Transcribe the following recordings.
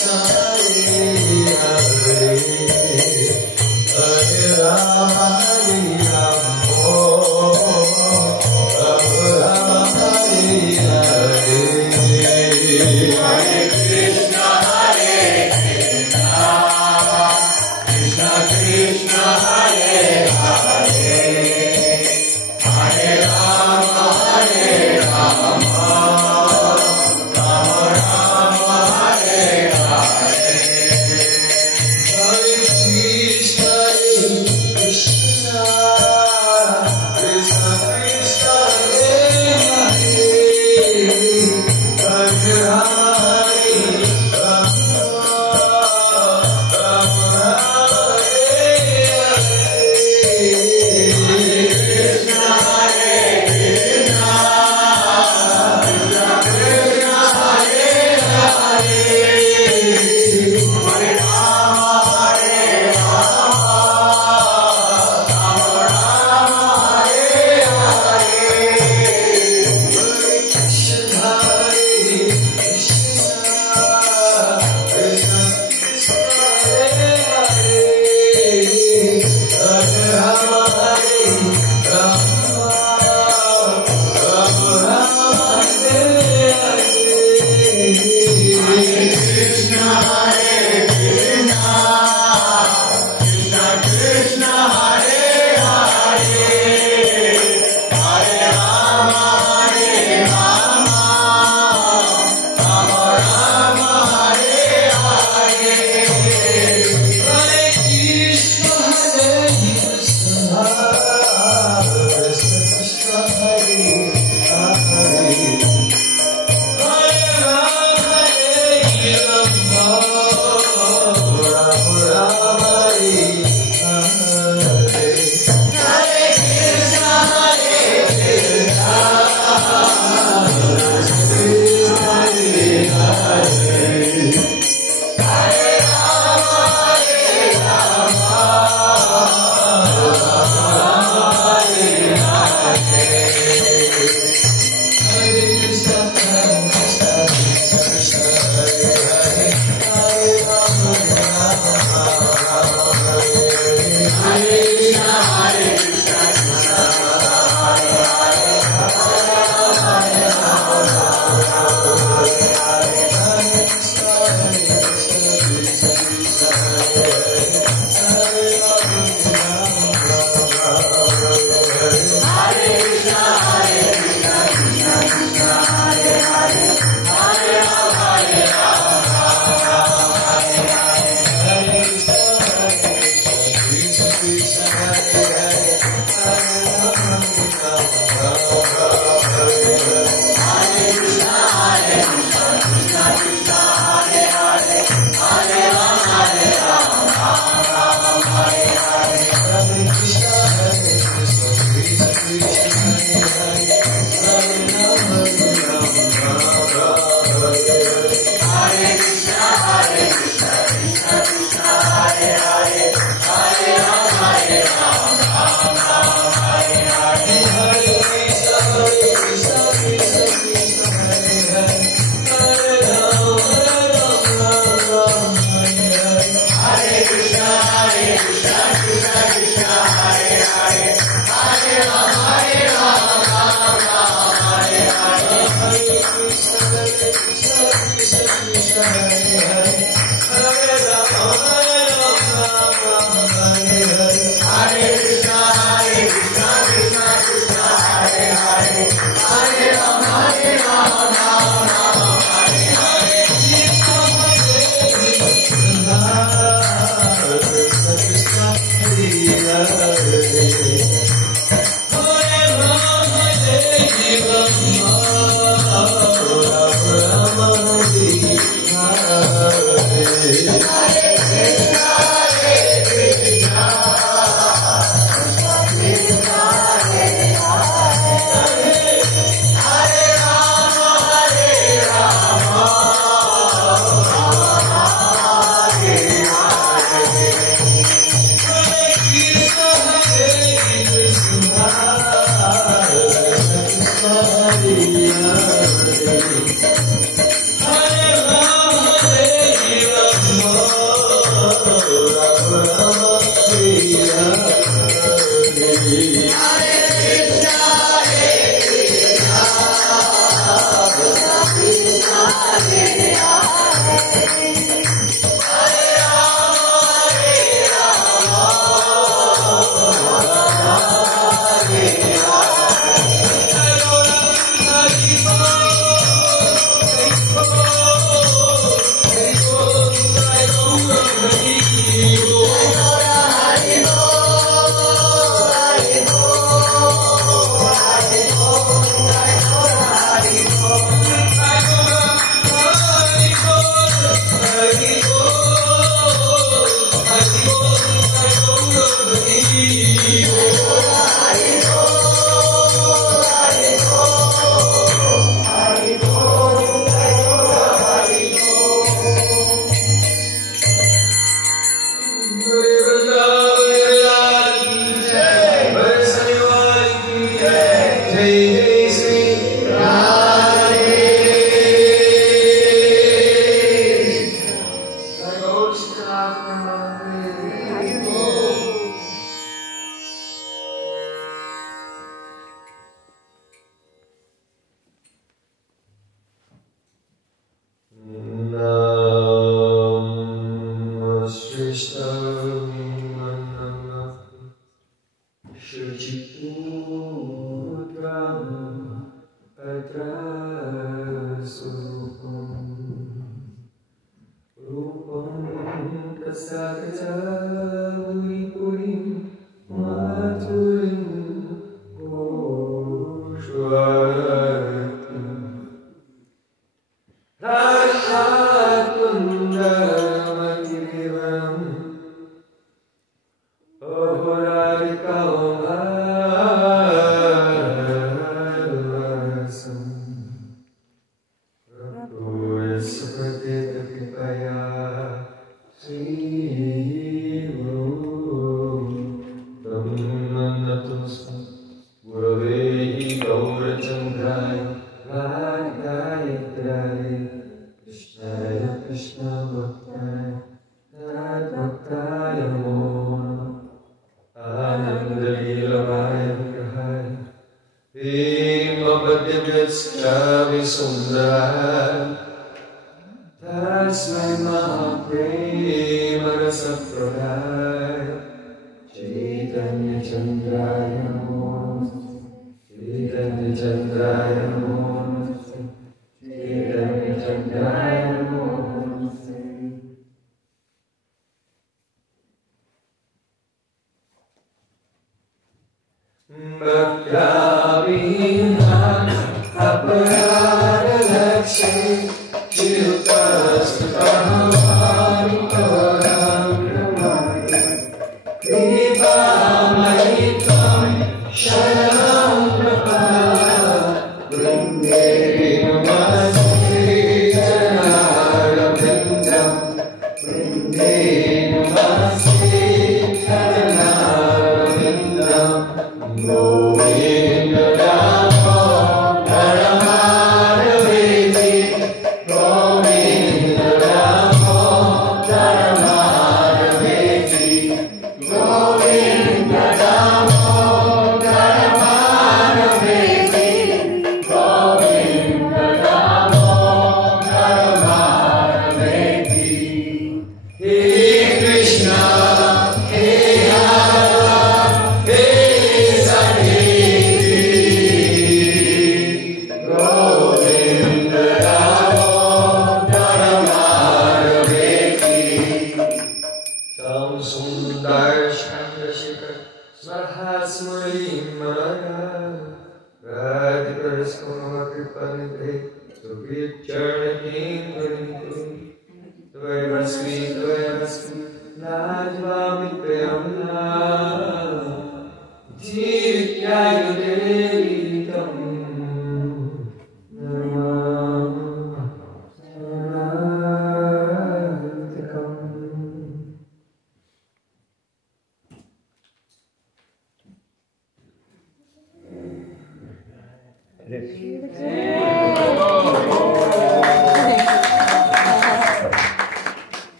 Hare Rama, Hare Rama,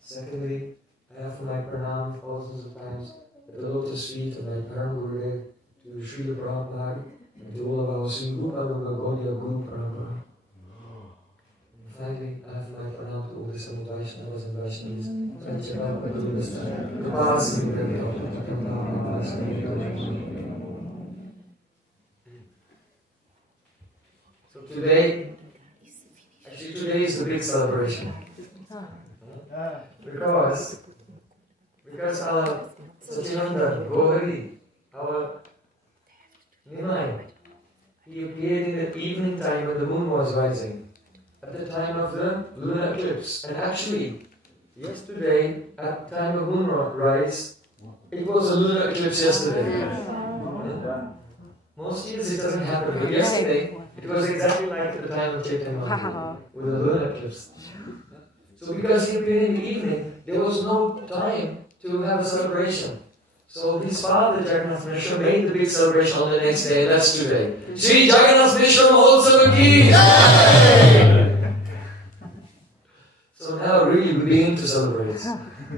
Secondly, I offer my pranam thousands of times at the lotus feet of my Param Gurudev, to Srila Prabhupada, and to all of our Sri Rupa Gaudiya Guru Parampara. And finally, I offer my pranam to all the seven Vaishnavas and Vaishnavis. So today is the big celebration. Because our Satchidananda Gauri, our Nimai, he appeared in the evening time when the moon was rising, at the time of the lunar eclipse. And actually, yesterday, at the time of moon rise, it was a lunar eclipse yesterday. Most years it doesn't happen, but yesterday it was exactly like at the time of Chaitanya Mahaprabhu, with the lunar eclipse. So because he appeared in the evening, there was no time to have a celebration. So his father, Jagannath Mishra, made the big celebration on the next day, that's today. Shri Jagannath Mishra Mahotsava ki! So now really we begin to celebrate.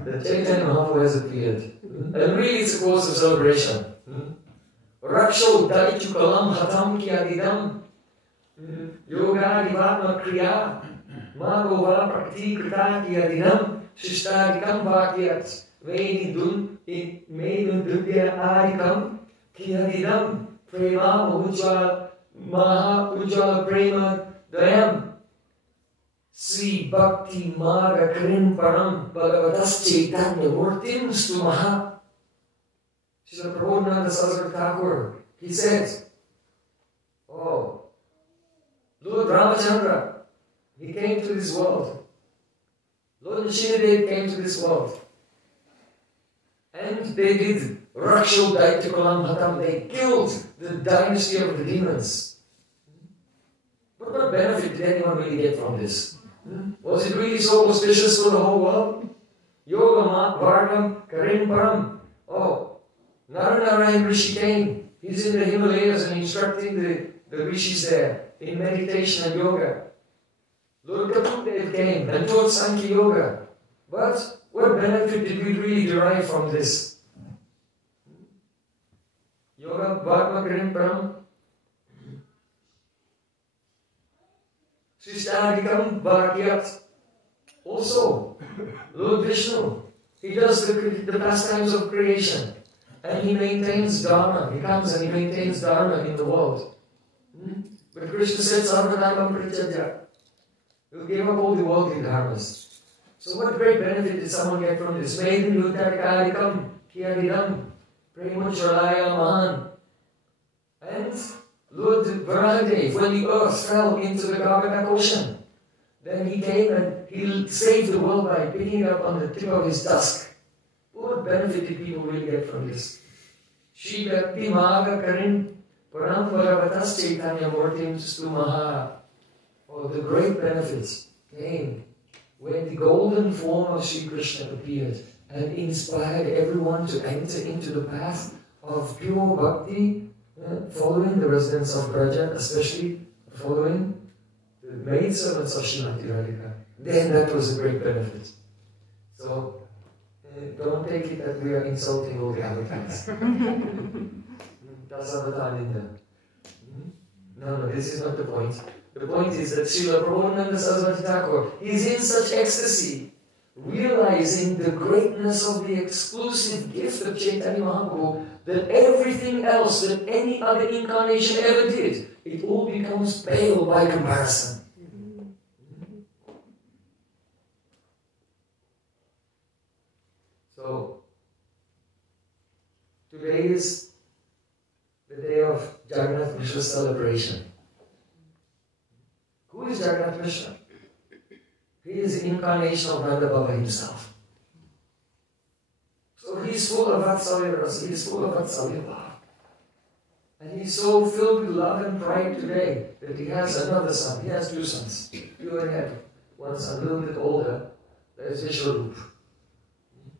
The Chaitanya Mahaprabhu has appeared. And really it's a cause of celebration. Raksho Daichu Kalam Hatam Ki Adidam Yoga Divatma Kriya Magova Prakti Krita Ki Adinam Shishtadikam Bhakyat Veni Dun Medun Dubya Adikam Ki Adinam Prema Ujjala Maha Ujjala Prema Dayam Sri Bhakti Marga Krim Param Bhagavatas Chaitanya Murtim Stu Maha Srila Prabhupada Saraswati Thakur, he said, oh, Lord Ramachandra, he came to this world. Lord Nishinadev came to this world. And they did Raksho Daityakulam Hatam, they killed the dynasty of the demons. But what benefit did anyone really get from this? Was it really so auspicious for the whole world? Yoga Mat Vargam Karim Param. Oh, Naranarayan Rishi came. He's in the Himalayas and instructing the rishis there in meditation and yoga. Lord Kapudev came and taught Sankhya Yoga. But what benefit did we really derive from this? Yoga Bhagma Karim Param. Srishtadikam Bhakyat. Also, Lord Vishnu, he does the pastimes of creation. And he maintains Dharma. He comes and he maintains Dharma in the world. But Krishna said, Sarvadharma Prityaja. You gave up all the worldly dharmas. So what great benefit did someone get from this? Medin Yutarkarikam Kiyadidam Premuchalaya Mahan. And Lord Varahadev, when the earth fell into the Garganak ocean, then he came and he saved the world by picking it up on the tip of his tusk. What benefit did people really get from this? Shri Bhakti Maga Karin Param Bhagavatas Chaitanya Murtim Stu Maha. Oh, the great benefits came when the golden form of Sri Krishna appeared and inspired everyone to enter into the path of pure bhakti, following the residents of Braja, especially following the maidservants of Srimati Radhika. Then that was a great benefit. So, don't take it that we are insulting all the other things. No, this is not the point. The point is that Srila Prabhupada Saraswati Thakur is in such ecstasy, realizing the greatness of the exclusive gift of Chaitanya Mahaprabhu, that everything else that any other incarnation ever did, it all becomes pale by comparison. So, today is the day of Jagannath Mishra's celebration. Who is Jagannath Mishra? He is the incarnation of Nanda Baba himself. So he is full of Vatsalya Rasa, he is full of Vatsalya Bhava. And he is so filled with love and pride today that he has another son. He has two sons. You already had one son, a little bit older, that is Vishwarup.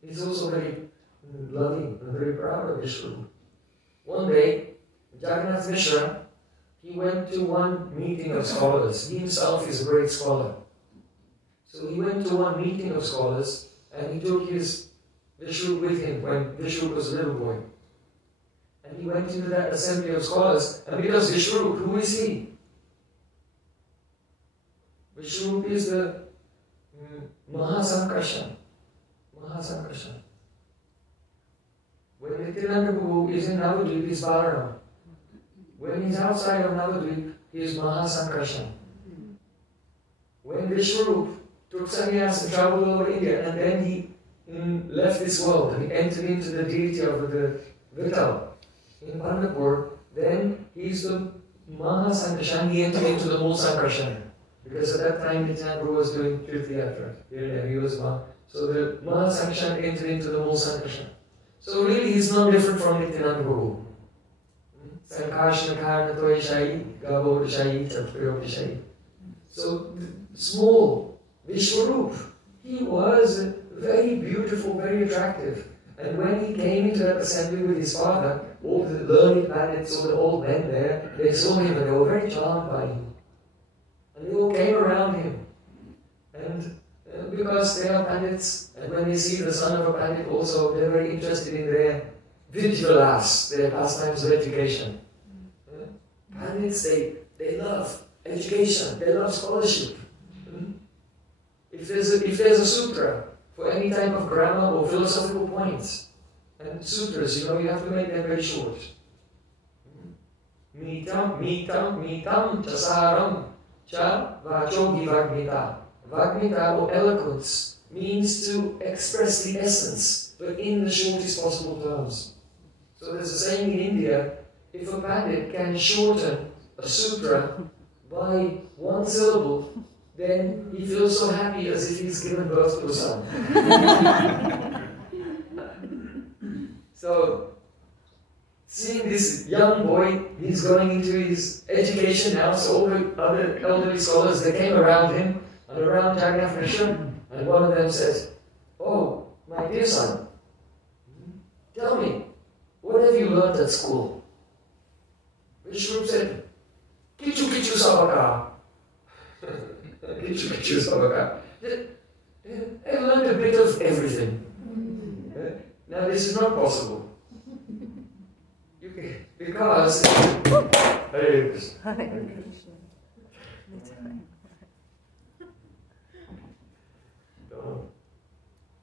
He's also very loving and very proud of Vishnu. One day, Jagannath Mishra, he went to one meeting of scholars. He himself is a great scholar. So he went to one meeting of scholars and he took his Vishnu with him when Vishnu was a little boy. And he went into that assembly of scholars, and because Vishnu, who is he? Vishnu is the Mahasankarshan. When Nityananda Prabhu is in Navadvip, he is Balarama. When he is outside of Navadvip, he is Mahasankarshan. When Vishwarup took sannyas and traveled over India, and then he left this world and he entered into the deity of the Vital in Pandapur, then he is the Mahasankarshan, he entered into the Mul Sankarshan. Because at that time Nityananda Prabhu was doing Tirthayatra. He was so the Mahasankarshan entered into the Mul Sankarshan. So really he is no different from Nityananda Prabhu. Sankarshana Karnatoy Shai, Gabo Shai, Tatpriyo Shai. So, small, Vishwarup, he was very beautiful, very attractive. And when he came into that assembly with his father, all the learned planets, all the old men there, they saw him and they were very charmed by him. And they all came around him. And because they are planets, and when they see the son of a planet also, they're very interested in their vidyavilas, their pastimes of education. Planets, they love education, they love scholarship. If there's a sutra for any type of grammar or philosophical points, and sutras, you have to make them very short. Mitam, mitam, mitam, chasaram, cha, vachogi vagmita. Vagmita, or eloquence, means to express the essence, but in the shortest possible terms. So there's a saying in India, if a pandit can shorten a sutra by one syllable, then he feels so happy as if he's given birth to a son. So, seeing this young boy, he's going into his education now, so all the other elderly scholars, they came around him, and around Jagannath Mishra, and one of them says, "Oh, my dear son, tell me, what have you learned at school?" Vishnu said, "Kichu kichu sabaka." Kichu kichu sabaka. I learned a bit of everything. Now this is not possible. Because Hare Krishna.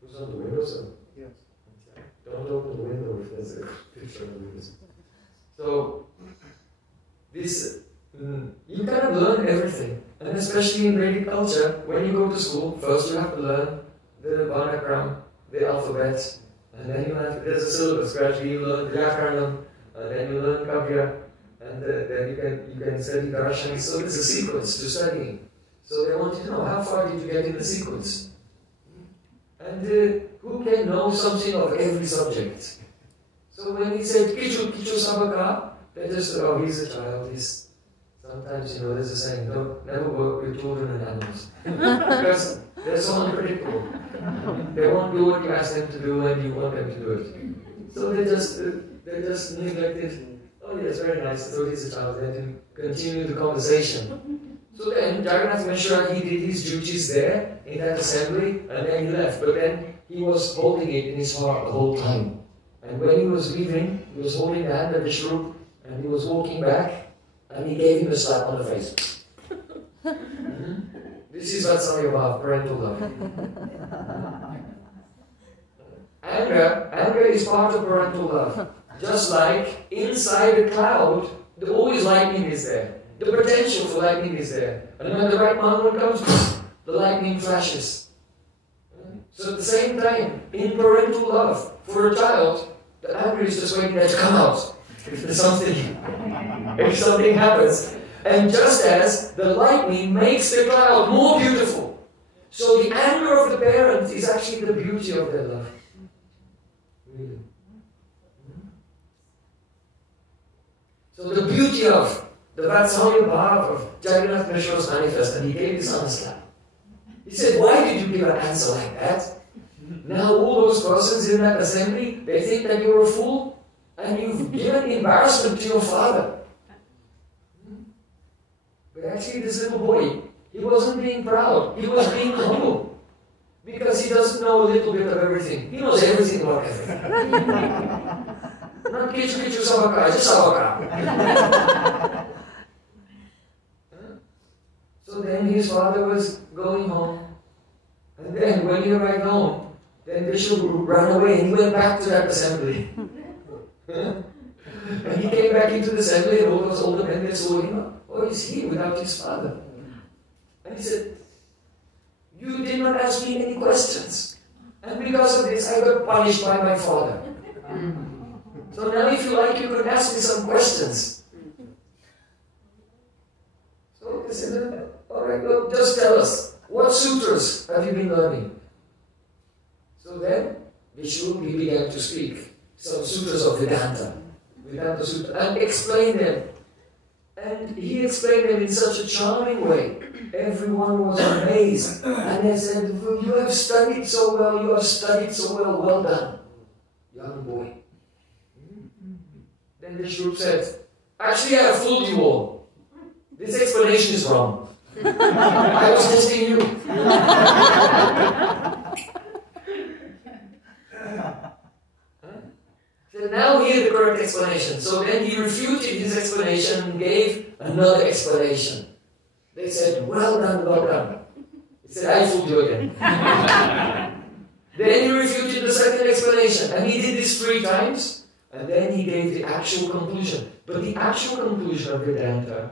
Who's on the windows? Yes. Don't open the window if there's a picture on the windows. So, this, you kind of learn everything. And especially in Vedic culture, when you go to school, first you have to learn the Varnakram, the alphabet, and then there's a syllabus. Gradually you learn Vyakaranam, and then you learn Kavya, and then you can study Darshan. So there's a sequence to studying. So they want you to know, how far did you get in the sequence? And who can know something of every subject? So when he said, Kichu, Kichu Sabaka, they just, oh, he's a child, sometimes, there's a saying, never work with children and animals. Because they're so unpredictable. They won't do what you ask them to do when you want them to do it. So they just neglected, oh yes, very nice, so he's a child, they didn't continue the conversation. So then, Jagannath Mishra, he did his duties there, in that assembly, and then he left. But then, he was holding it in his heart the whole time. And when he was leaving, he was holding the hand of Vishnu, and he was walking back, and he gave him a slap on the face. This is Vatsalyabhav, parental love. Anger is part of parental love. Just like inside a cloud, always lightning is there. The potential for lightning is there. And when the right moment comes, the lightning flashes. So at the same time, in parental love, for a child, the anger is just waiting there to come out. If something happens. And just as the lightning makes the cloud more beautiful, so the anger of the parent is actually the beauty of their love. Really. So the beauty of the Vatsalyabhav of Jagannath Mishra's manifest, and he gave his son a slap. He said, why did you give an answer like that? Now all those persons in that assembly, they think that you're a fool, and you've given embarrassment to your father. But actually this little boy, he wasn't being proud, he was being humble. Because he doesn't know a little bit of everything. He knows everything about everything. Not kichu kichu sabaka, just sabaka. So then his father was going home. And then when he arrived home, then Vishnu ran away and he went back to that assembly. And he came back into the assembly and all those older men, they saw him. Oh, is he without his father? And he said, you did not ask me any questions. And because of this, I got punished by my father. So now if you like, you can ask me some questions. So they said, alright, well, just tell us, what sutras have you been learning? So then, Vishnu, he began to speak some sutras of Vedanta. Vedanta Sutta, and explain them. And he explained them in such a charming way. Everyone was amazed. And they said, you have studied so well, well done, young boy. Then the Shrup said, actually I have fooled you all. This explanation is wrong. I was testing you. So now hear the correct explanation. So then he refuted his explanation and gave another explanation. They said, well done, well done. He said, I fooled you again. Then he refuted the second explanation. And he did this 3 times. And then he gave the actual conclusion. But the actual conclusion of Vedanta,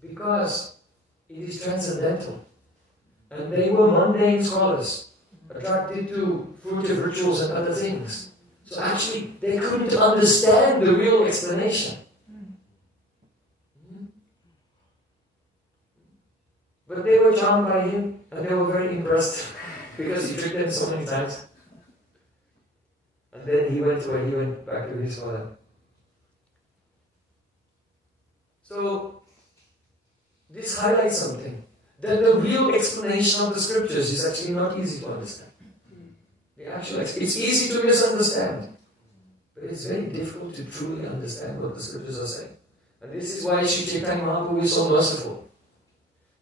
because it is transcendental. And they were mundane scholars, attracted to fruitive rituals and other things. So actually, they couldn't understand the real explanation. But they were charmed by him, and they were very impressed, because he tricked them so many times. And then he went back to his father. So, this highlights something, that the real explanation of the scriptures is actually not easy to understand. It's easy to misunderstand, but it's very difficult to truly understand what the scriptures are saying. And this is why Sri Chaitanya Mahaprabhu is so merciful.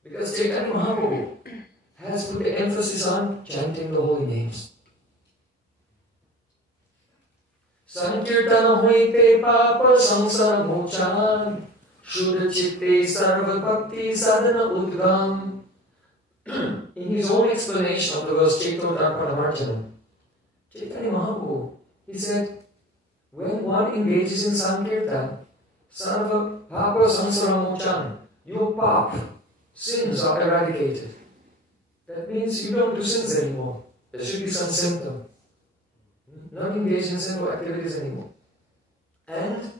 Because Chaitanya Mahaprabhu has put the emphasis on chanting the holy names. Sankirtana hoite papa samsara mochan shuddha chitte sarva bhakti sadhana udgam. In his own explanation of the verse Chaitanya Paramahansa, Chaitanya Mahaprabhu, he said, when one engages in Sankirtan, sarva papa samsara mochan, your pap, sins are eradicated. That means you don't do sins anymore. There should be some symptom. Not engage in sinful activities anymore. And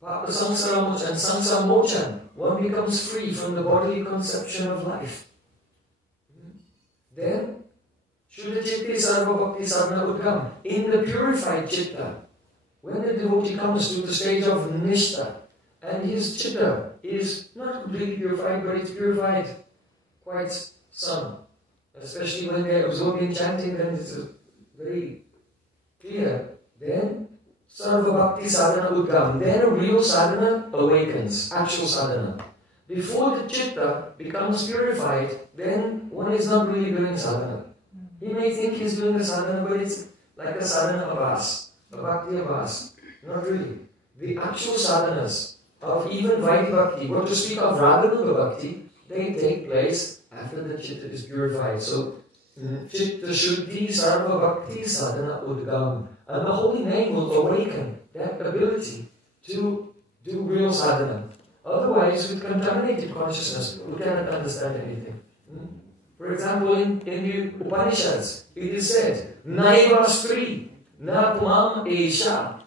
papa samsara mochan, samsara mochan, one becomes free from the bodily conception of life. Then, Shuddha Chitti Sarva Bhakti Sadhana Udgam. In the purified Chitta, when the devotee comes to the stage of Nishta, and his Chitta is not completely purified, but it's purified quite some. Especially when they're absorbed in chanting, then it's very clear. Then, Sarva Bhakti Sadhana Udgam. Then a real sadhana awakens, actual sadhana. Before the Chitta becomes purified, then one is not really doing sadhana. He may think he's doing the sadhana, but it's like a sadhana abhas, a bhakti abhas. Not really. The actual sadhanas of even Vaidhi Bhakti, what to speak of Radhanuga Bhakti, they take place after the Chitta is purified. So, Chitta Shuddhi Sarva Bhakti Sadhana Udgam. And the holy name will awaken that ability to do real sadhana. Otherwise, with contaminated consciousness, we cannot understand anything. For example, in the Upanishads, it is said, Naiva Stri, Na Tvam Esha,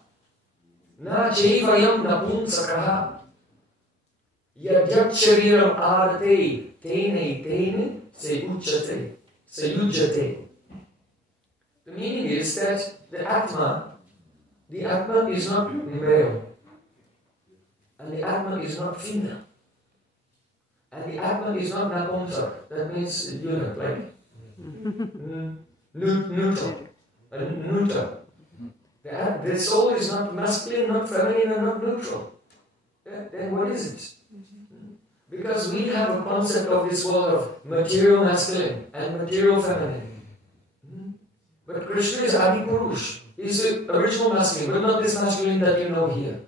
Na Chevayam Napun Sakaha, Yadyat Shariram Arte, Tene Seyujate. The meaning is that the Atma is not male, and the Atma is not female. And the Atma is not Napumsak, that means eunuch, like neutral, neuter. The soul is not masculine, not feminine, and not neutral. Then what is it? Because we have a concept of this world of material masculine and material feminine. But Krishna is Adi Purush. He's the original masculine, but not this masculine that you know here.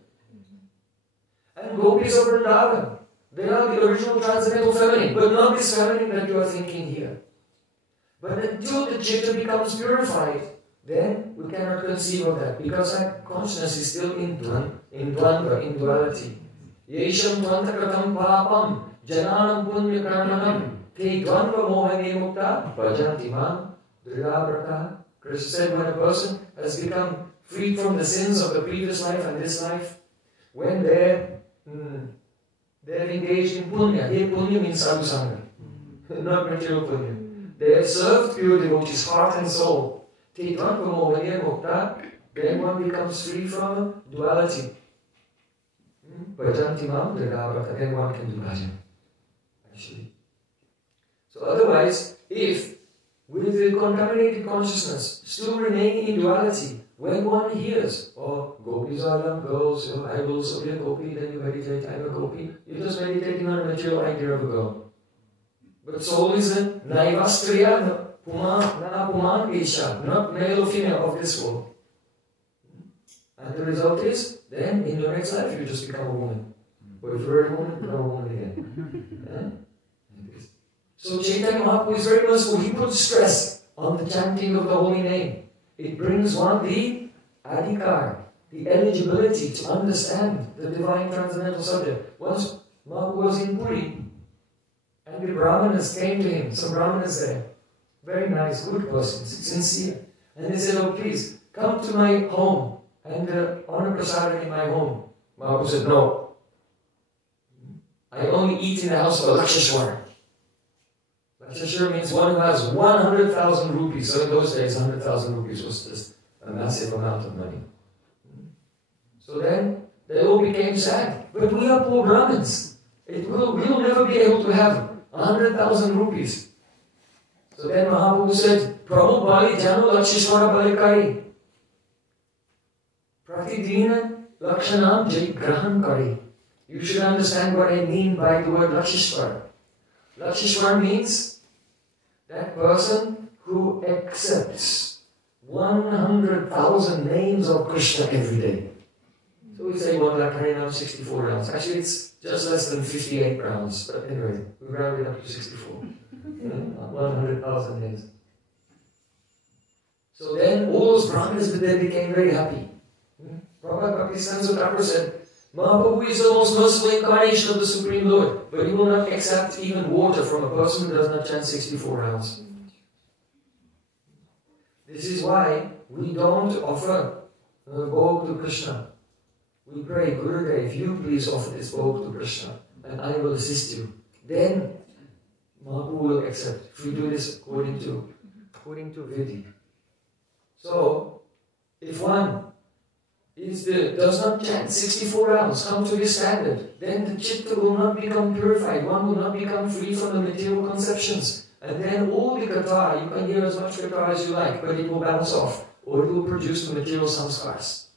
And gopis of Vrindavan, they are the original transcendental feminine, but not this feminine that you are thinking here. But until the Chitta becomes purified, then we cannot conceive of that, because that consciousness is still in dvandva, in duality. Yesham dvantakatam papam, jananam punya karmanam, te dvandva mohane mukta, bhajanti mam, dhridavrata. Krishna said, when a person has become freed from the sins of the previous life and this life, when they're engaged in punya. Here punya means sadhusanga, not material punya. They have served pure devotees, heart and soul. Then one becomes free from duality. bhajanti mam Dridavata, then one can do bhajan. Actually. So otherwise, if with the contaminated consciousness still remaining in duality, when one hears, oh, gopis are young girls, I will also be a gopi, then you meditate, I'm a gopi, you're just meditating on a material idea of a girl. But soul is a naivastriya, puman isha, not male or female of this world. And the result is, then in your next life you just become a woman. Or if you're a woman, become a woman again. Yeah? So Chaitanya Mahaprabhu is very merciful. He puts stress on the chanting of the holy name. It brings one the adhikar, the eligibility to understand the divine transcendental subject. Once Mahaprabhu was in Puri, and the Brahmanas came to him, some Brahmanas there, very nice, good persons, sincere. And they said, oh please, come to my home and honor prasadam in my home. Mahaprabhu said, no. I only eat in the house of a Laksheshwar. Laksheshwar means one who has 100,000 rupees. So in those days, 100,000 rupees was just a massive amount of money. So then, they all became sad. But we are poor Brahmins. We'll never be able to have 100,000 rupees. So then Mahaprabhu said, Prabhu Bali Jano Laksheshwara Balikari. Pratidina Lakshanam Jai Grahan Kari. You should understand what I mean by the word Laksheshwara. Laksheshwara means that person who accepts 100,000 names of Krishna every day. So we say 1,64 rounds. Actually, it's just less than 58 rounds. But anyway, we round it up to 64. 100,000 names. So then all those Brahmanas they became very happy. Prabhupada Bhaktisiddhanta Thakur said, Mahaprabhu is the most merciful incarnation of the Supreme Lord, but he will not accept even water from a person who does not chant 64 rounds. This is why we don't offer bhog to Krishna. We pray, Gurudev, you please offer this bhog to Krishna, and I will assist you. Then Mahaprabhu will accept, if we do this according to Vidhi. So, if one does not chant 64 rounds, come to this standard, then the chitta will not become purified, one will not become free from the material conceptions. And then all the katha, you can hear as much katha as you like, but it will bounce off, or it will produce the material samskars.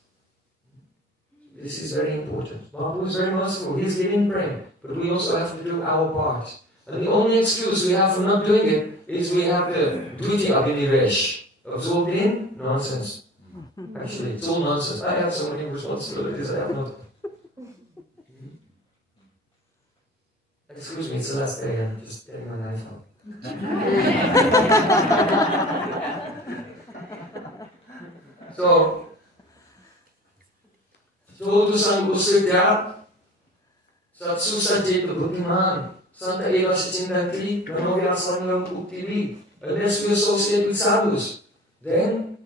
This is very important. Mahaprabhu is very merciful, he is giving prema, but we also have to do our part. And the only excuse we have for not doing it is we have the dviti abhinivesh, absorbed in nonsense. Actually, it's all nonsense. I have so many responsibilities, I have not. Excuse me, it's the last day, I'm just getting my knife out. So to Sangusritya, Satsu Sajjeta Bhutiman, Santa Eva Sachindanti, Nanovya Sangam Uktivi. Unless we associate with sadhus, then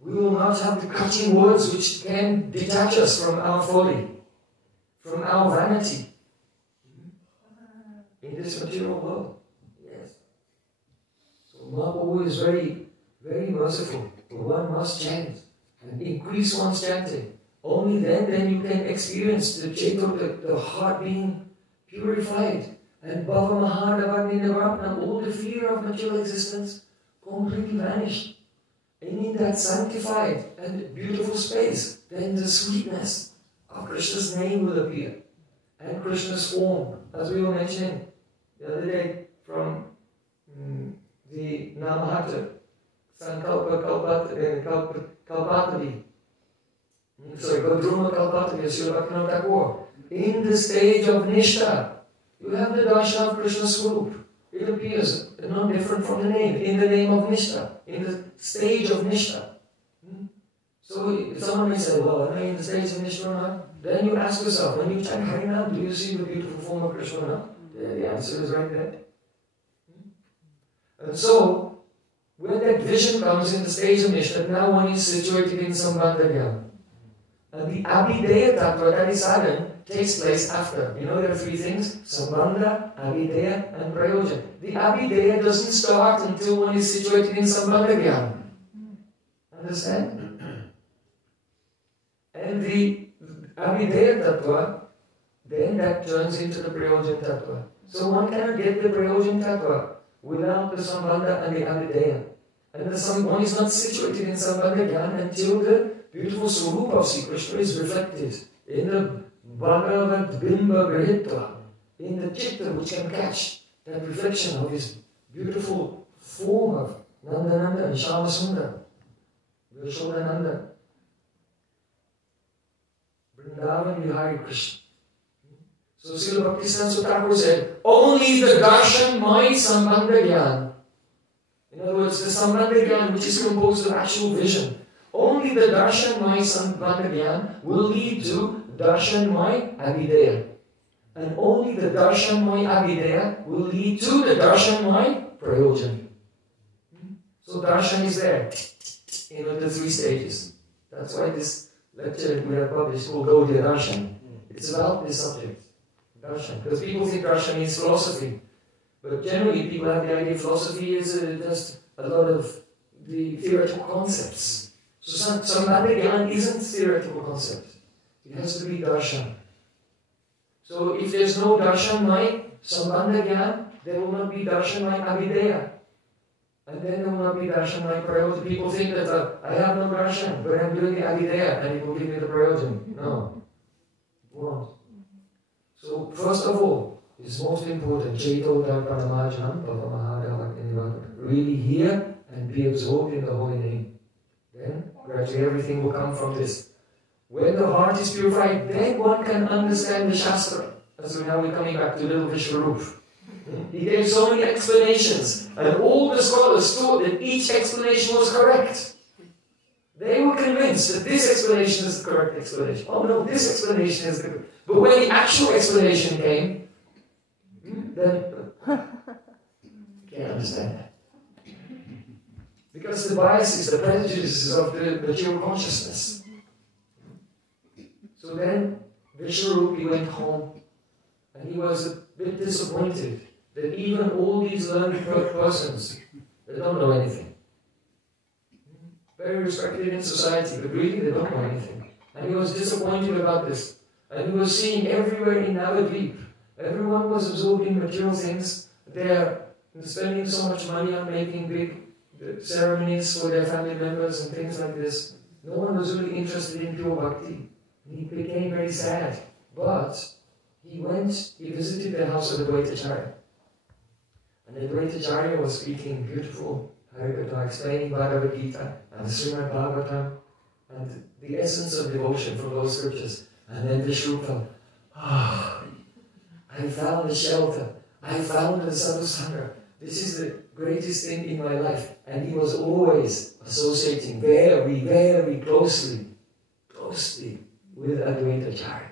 we will not have the cutting words which can detach us from our folly, from our vanity in this material world. Yes. So Mahaprabhu is very, very merciful. But one must chant and increase one's chanting. Only then you can experience the chaitanya, the heart being purified. And Bhava Mahadavagni Nivarapana, all the fear of material existence completely vanished. And in that sanctified and beautiful space, then the sweetness of Krishna's name will appear. And Krishna's form, as we were mentioning the other day from the Namahata, Sankalpa Kalpatavi. Sorry, Godruma Kalpatavi, Srila Bhaktivinoda Thakur. In the stage of Nishta, you have the darshan of Krishna's Swarup. It appears not different from the name, in the name of Nishta, in the stage of Nishta. So someone may say, well, am I in the stage of Nishta or not? Then you ask yourself, when you chant Harinam, do you see the beautiful form of Krishna or not? The answer is right there. And so, when that vision comes in the stage of Nishta, now one is situated in Sambandha Jnana. And the Abhideya Tattva, that is sadhana, takes place after. You know there are three things: Sambandha, Abhideya, and Prayojan. The Abhideya doesn't start until one is situated in Sambandha Jnana. Understand? And the Abhideya Tattva then that turns into the Prayojan Tattva. So one cannot get the Prayojan Tattva without the Sambandha and the Avideya. And one is not situated in Sambandha Gyan until the beautiful Swarupa of Sri Krishna is reflected in the Bhagavat Bimba Grihitva, in the Chitta which can catch that reflection of his beautiful form of Nandananda and Shyamasundar, Yashodananda, Vrindavan Vihari Krishna. So Srila Bhaktisiddhanta Thakur said, only the darshanmai sambandha gyan. In other words, the sambandha gyan which is composed of actual vision, only the darshanmai sambandha gyan will lead to darshanmai avideya. And only the darshanmai avideya will lead to the darshanmai prayojan. So darshan is there in the 3 stages. That's why this lecture we have published will go to darshan. It's about this subject. Darshan. Because people think darshan means philosophy. But generally people have the idea philosophy is just a lot of the theoretical concepts. So Sambandha Gyan isn't theoretical concept. It has to be darshan. So if there's no darshanmai Sambandha Gyan, there will not be darshanmai avideya. And then there will not be darshanmai prayojan. People think that I have no darshan, but I'm doing the avideya and it will give me the prayojan. No. It won't. So first of all, it's most important, Chaito Darpanamajanam Bhavamahadava, really hear and be absorbed in the holy name. Then gradually everything will come from this. When the heart is purified, then one can understand the Shastra. So now we're coming back to little Vishwarup. He gave so many explanations, and all the scholars thought that each explanation was correct. They were convinced that this explanation is the correct explanation. Oh no, this explanation is the correct. But when the actual explanation came, then you can't understand that. Because the biases, the prejudices of the material consciousness. So then Vishwarup went home, and he was a bit disappointed that even all these learned persons, they don't know anything. Very respected in society, but really they don't know anything. And he was disappointed about this. And he was seeing everywhere in Navadvip, everyone was absorbing material things. They're spending so much money on making big ceremonies for their family members and things like this. No one was really interested in pure bhakti. He became very sad. But he visited the house of the Dvaitacharya. And the Dvaitacharya was speaking beautiful Harikatha, explaining Bhagavad Gita and the Srimad Bhagavatam and the essence of devotion from those scriptures. And then Vishnu felt, I found the shelter. I found the sadhusanga. This is the greatest thing in my life. And he was always associating very, very closely with Advaitacharya.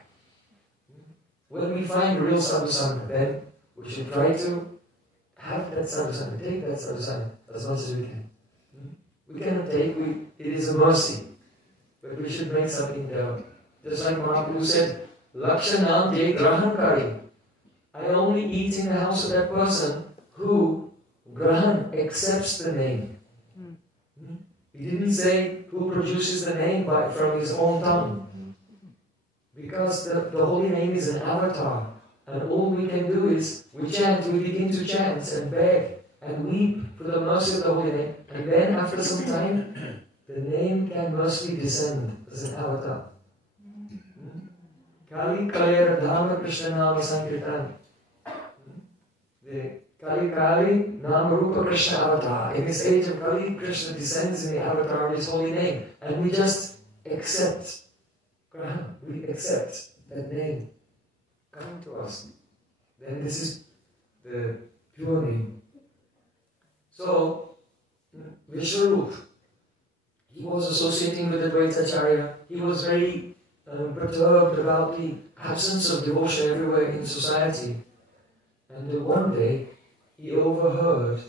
When we find real sadhusanga, then we should try to have that sadhusanga, take that sadhusanga as much as we can. We cannot take, it is a mercy. But we should bring something down. Just like Mahaprabhu said, Lakshanam de Grahankari. I only eat in the house of that person who Grahan accepts the name. He didn't say who produces the name from his own tongue. Because the holy name is an avatar. And all we can do is, we begin to chant and beg and weep for the mercy of the holy name. And then after some time, the name can mercifully descend as an avatar. Kali Kalera Dhamma Krishna Nama Sankirtan. The Kali Nama Rupa Krishna avatar. In this age of Kali, Krishna descends in the avatar of his holy name. And we just accept. We accept that name coming to us. Then this is the pure name. So, Vishwarup, he was associating with the Dvaitacharya. He was very perturbed about the absence of devotion everywhere in society. And one day, he overheard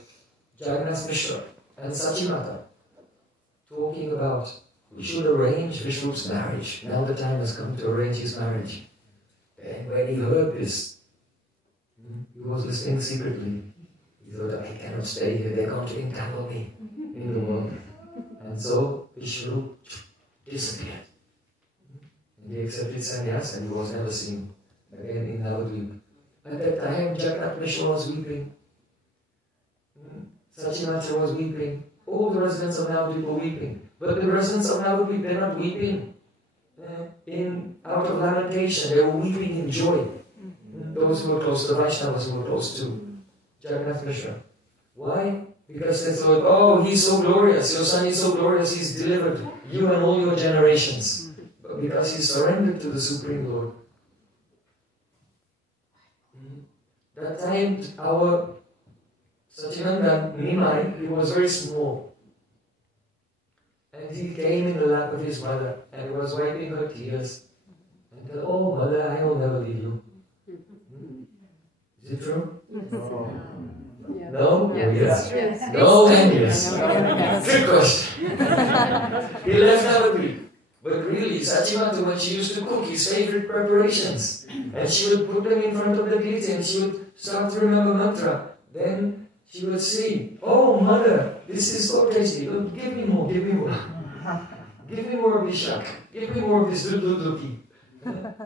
Jagannath Mishra and Sachimata talking about, we should arrange Vishnu's marriage. Now the time has come to arrange his marriage. And when he heard this, he was listening secretly. He thought, I cannot stay here, they're going to entangle me in the world. And so Vishnu disappeared. And he accepted sannyas and he was never seen again in Navadvip. At that time, Jagannath Mishra was weeping. Sachimatra was weeping. All the residents of Navadvip were weeping. But the residents of Navadvip, they're not weeping out of lamentation. They were weeping in joy. Those who were close, the Vaishnavas who were close to Jagannath Mishra. Why? Because they thought, oh, he's so glorious, your son is so glorious, he's delivered you and all your generations. But because he surrendered to the Supreme Lord. That time, our Satyananda Nimai, he was very small. And he came in the lap of his mother and was wiping her tears. And said, oh mother, I will never leave you. Is it true? No? No? Yes. Yes. No and yes. Good question. He left Navadvip. But really, Sachimata, when she used to cook his favorite preparations, and she would put them in front of the deity and she would start to remember mantra, then she would say, oh mother, this is so tasty, give me more, give me more. Give me more of this shak, give me more of this dududuki.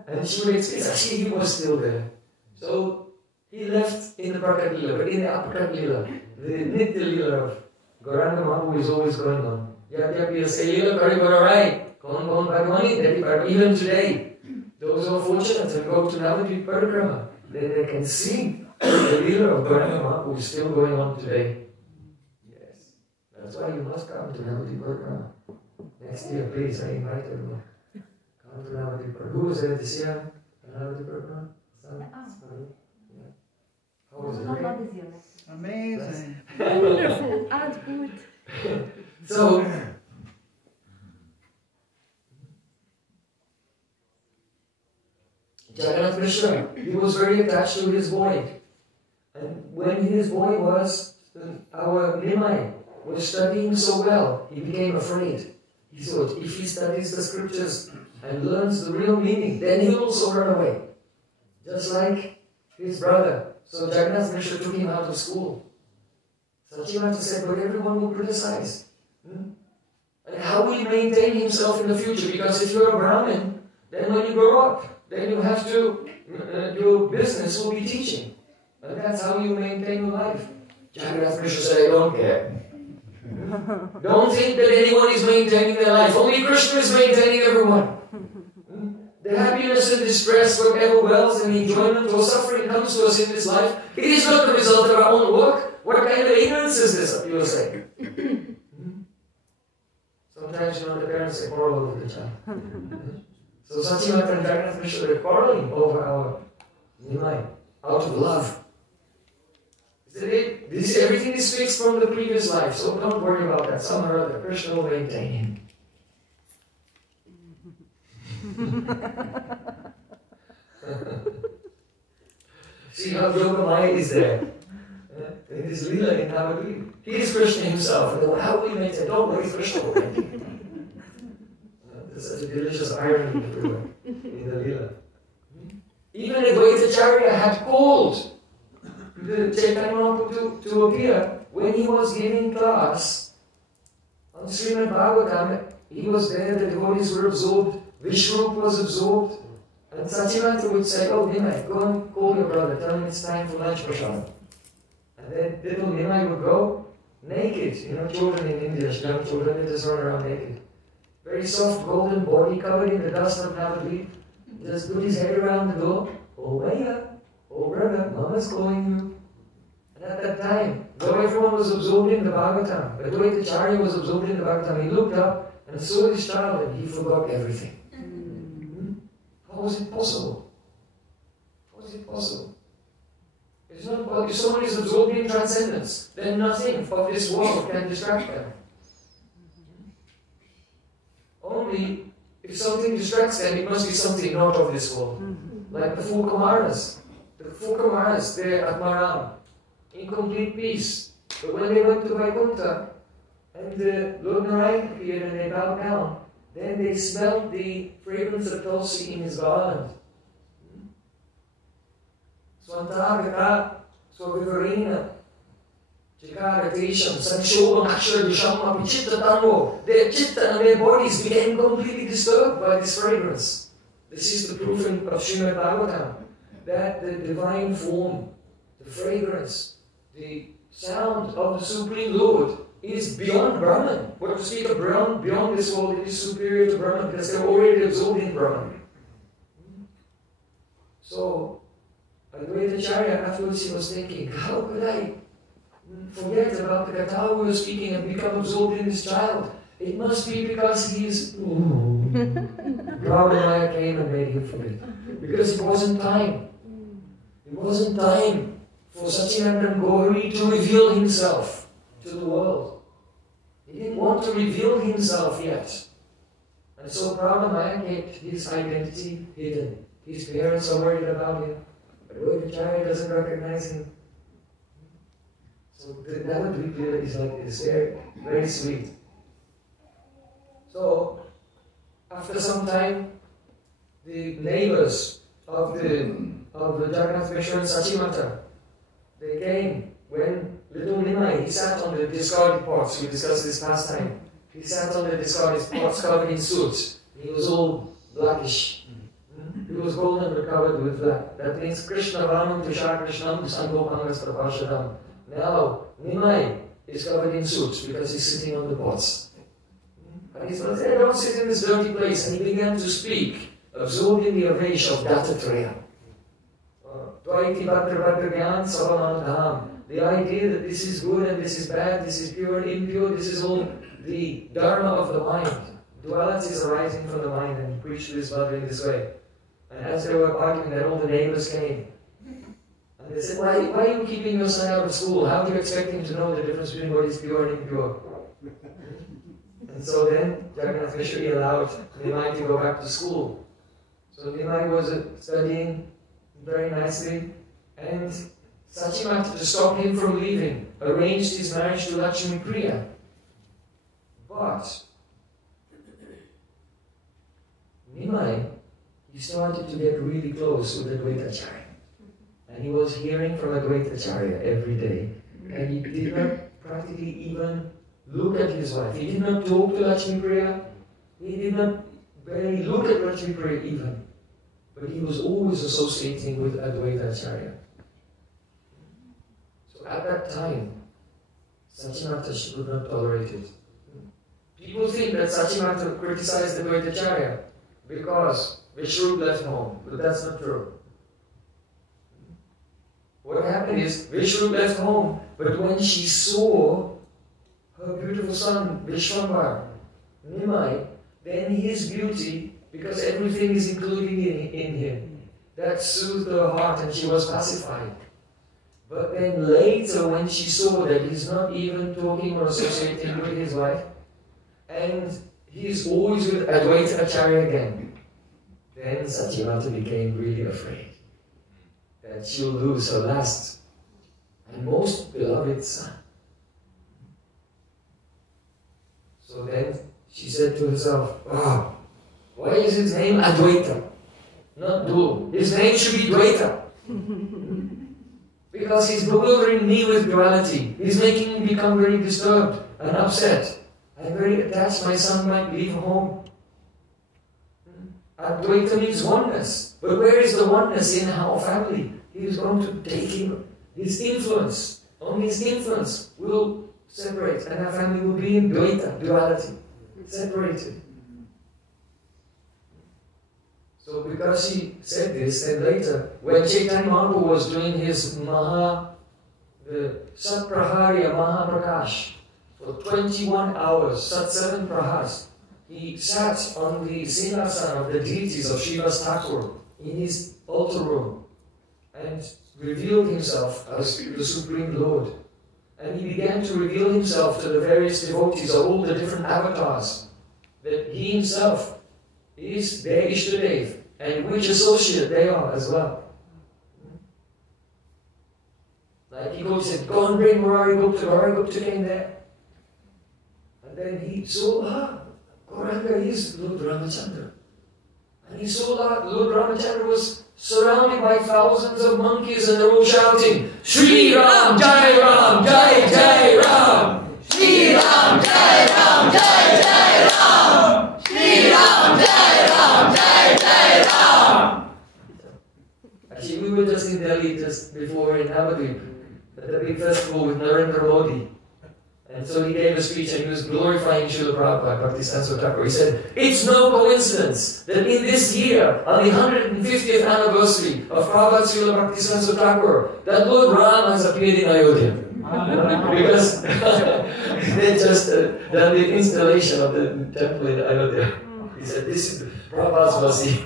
And she would explain, actually he was still there. So he left in the Prakat Lila, but in the Apakat Lila, the Nitya Lila of Gauranga Mahaprabhu is always going on. Yadyapi say Lila Karibararai, Kon Bhagavani, even today, those who are fortunate to go to Navadvip Parikrama, they can see the Lila of Gauranga Mahaprabhu is still going on today. Yes. That's why you must come to Navadvip Parikrama. Next year, please, I invite everyone. Come to Navadvip Parikrama. Who was there this year? Navadvip Parikrama? How was it? Amazing. Wonderful. Alles gut. So, Jagannath Mishra, he was very attached to his boy. And when his boy was, our Nimai, was studying so well, he became afraid. He thought, if he studies the scriptures and learns the real meaning, then he'll also run away. Just like his brother. So Jagannath Mishra took him out of school. Sachimata said, but everyone will criticize. And how will he maintain himself in the future? Because if you're a Brahmin, then when you grow up, then you have to, your business will be teaching. And that's how you maintain your life. Jagannath Mishra said, I don't care. Don't think that anyone is maintaining their life. Only Krishna is maintaining everyone. The happiness and distress, whatever wealth and enjoyment or suffering comes to us in this life, it is not the result of our own work. What kind of ignorance is this, you will say? Sometimes, the parents say quarrel over the child. So Sachimata and Jagannath Mishra are quarreling over our Nimai, out of love. Everything is fixed from the previous life, so don't worry about that. Some or other, Krishna will maintain him. See how Yogamaya is there. In his Leela in Navadvip. He is Krishna himself. And how will he maintain? Don't worry, Krishna will maintain. There's such a delicious irony in the Leela. Even Advaita Acharya had called the Chaitanya Mahaprabhu to appear when he was giving class on Srimad Bhagavatam. He was there, the devotees were absorbed, Vishrup was absorbed, and Sachimata would say, oh Nimai, go and call your brother, tell him it's time for lunch prashad. And then little Nimai would go naked. Children in India, young children, they just run around naked. Very soft golden body covered in the dust of Navadvip. Just put his head around the door. Oh Maya, oh brother, Mama's calling you. And at that time, though everyone was absorbed in the Bhagavatam, Advaita Acharya was absorbed in the Bhagavatam, he looked up and saw his child and he forgot everything. How was it possible? How is it possible? It's not possible. If someone is absorbed in transcendence, then nothing of this world can distract them. Only if something distracts them, it must be something not of this world. Like the four Kumaras. The four Kumaras, they're at Maram, in complete peace. But when they went to Vaikuntha, and the Lord Narayan appeared and they bowed down, then they smelled the fragrance of Tulsi in his garland. Swantagata, Swavivarina, Chikaratesham, Sanshobam, Akshara, Apichitta Tanvo. Their chitta and their bodies became completely disturbed by this fragrance. This is the proof of Srimad Bhagavatam. that the divine form, the fragrance, the sound of the Supreme Lord is beyond Brahman. What to speak of Brahman, beyond this world, it is superior to Brahman because they're already absorbed in Brahman. So, Advaitacharya afterwards he was thinking, how could I forget about the Katha we were speaking and become absorbed in this child? It must be because he is... Brahmaya came and made him forget. Because it wasn't time. It wasn't time for Satchidananda Gauri to reveal himself to the world. He didn't want to reveal himself yet. And so Brahmaya kept his identity hidden. His parents are worried about him. But Advaitacharya doesn't recognize him. So the Navadvipa is like this, very, very sweet. So, after some time, the neighbors of the Jagannath Mishra and Sachimata, they came when little Nimai, he sat on the discarded pots. We discussed this past time. He sat on the discarded pots covered in soot. He was all blackish. He was golden but covered with black. That means Krishna Ramam Tushar Krishnam Sangopangas Prabhashadam. Now, Nimai is covered in soot because he's sitting on the pots. And he said, hey, don't sit in this dirty place. And he began to speak, absorbed in the avesh of Dattatraya. Dvaiti Bhadra Bhadra Gyan Savanadham. The idea that this is good and this is bad, this is pure and impure, this is all the dharma of the mind. Dualities arising from the mind, and he preached this Bhadra in this way. And as they were arguing, then all the neighbors came. And they said, why are you keeping your son out of school? How do you expect him to know the difference between what is pure and impure? And so then Jagannath Mishra allowed Nimai to go back to school. So Nimai was studying very nicely, and Sachimata, to stop him from leaving, arranged his marriage to Lakshmi Priya. But Nimai, he started to get really close with Advaitacharya. And he was hearing from Advaitacharya every day. And he did not practically even look at his wife. He did not talk to Lakshmi Priya. He did not barely look at Lakshmi Priya even. But he was always associating with Advaitacharya. So at that time, Sachimata could not tolerate it. People think that Sachimata criticized Advaitacharya because Vishrup left home, but that's not true. What happened is, Vishrup left home, but when she saw her beautiful son, Vishwambar, Nimai, then his beauty, because everything is included in him, that soothed her heart and she was pacified. But then later, when she saw that he's not even talking or associating with his wife, and he's always with Advaita Acharya again, then Satyavata became really afraid that she'll lose her last and most beloved son. So then she said to herself, wow, why is his name Advaita, not Dhul? His name should be Dvaita. Because he's bewildering me with duality. He's making me become very disturbed and upset. I'm very attached, my son might leave home. Advaita means oneness. But where is the oneness in our family? He is going to take him, his influence. Only his influence will separate, and our family will be in Dvaita, duality, separated. So because she said this, and later, when Chaitanya Mahaprabhu was doing his the Satprahariya Mahaprakash, for 21 hours, Sat 7 Prahars, he sat on the Singhasana of the deities of Srivas Thakur in his altar room and revealed himself as the Supreme Lord. And he began to reveal himself to the various devotees of all the different avatars, that he himself is their Ishtadev, and which associate they are as well. Like he said, go and bring Murari Gupta. Murari Gupta came there. And then he saw, Gauranga is Lord Ramachandra. And he saw that Lord Ramachandra was surrounded by thousands of monkeys, and they're all shouting, Shri Ram, Jai Ram, Jai Jai Ram! Shri Ram, Jai Ram, Jai Jai Ram! Shri Ram, Jai Ram, Jai Jai Ram! Actually, we were just in Delhi just before in Navadvip at the big festival with Narendra Modi. And so he gave a speech and he was glorifying Srila Prabhupada, Bhaktisiddhanta Thakur. He said, it's no coincidence that in this year, on the 150th anniversary of Prabhupada Srila Bhaktisiddhanta Thakur, that Lord Ram has appeared in Ayodhya. Because they just done the installation of the temple in Ayodhya. He said, this is Prabhupada's mercy.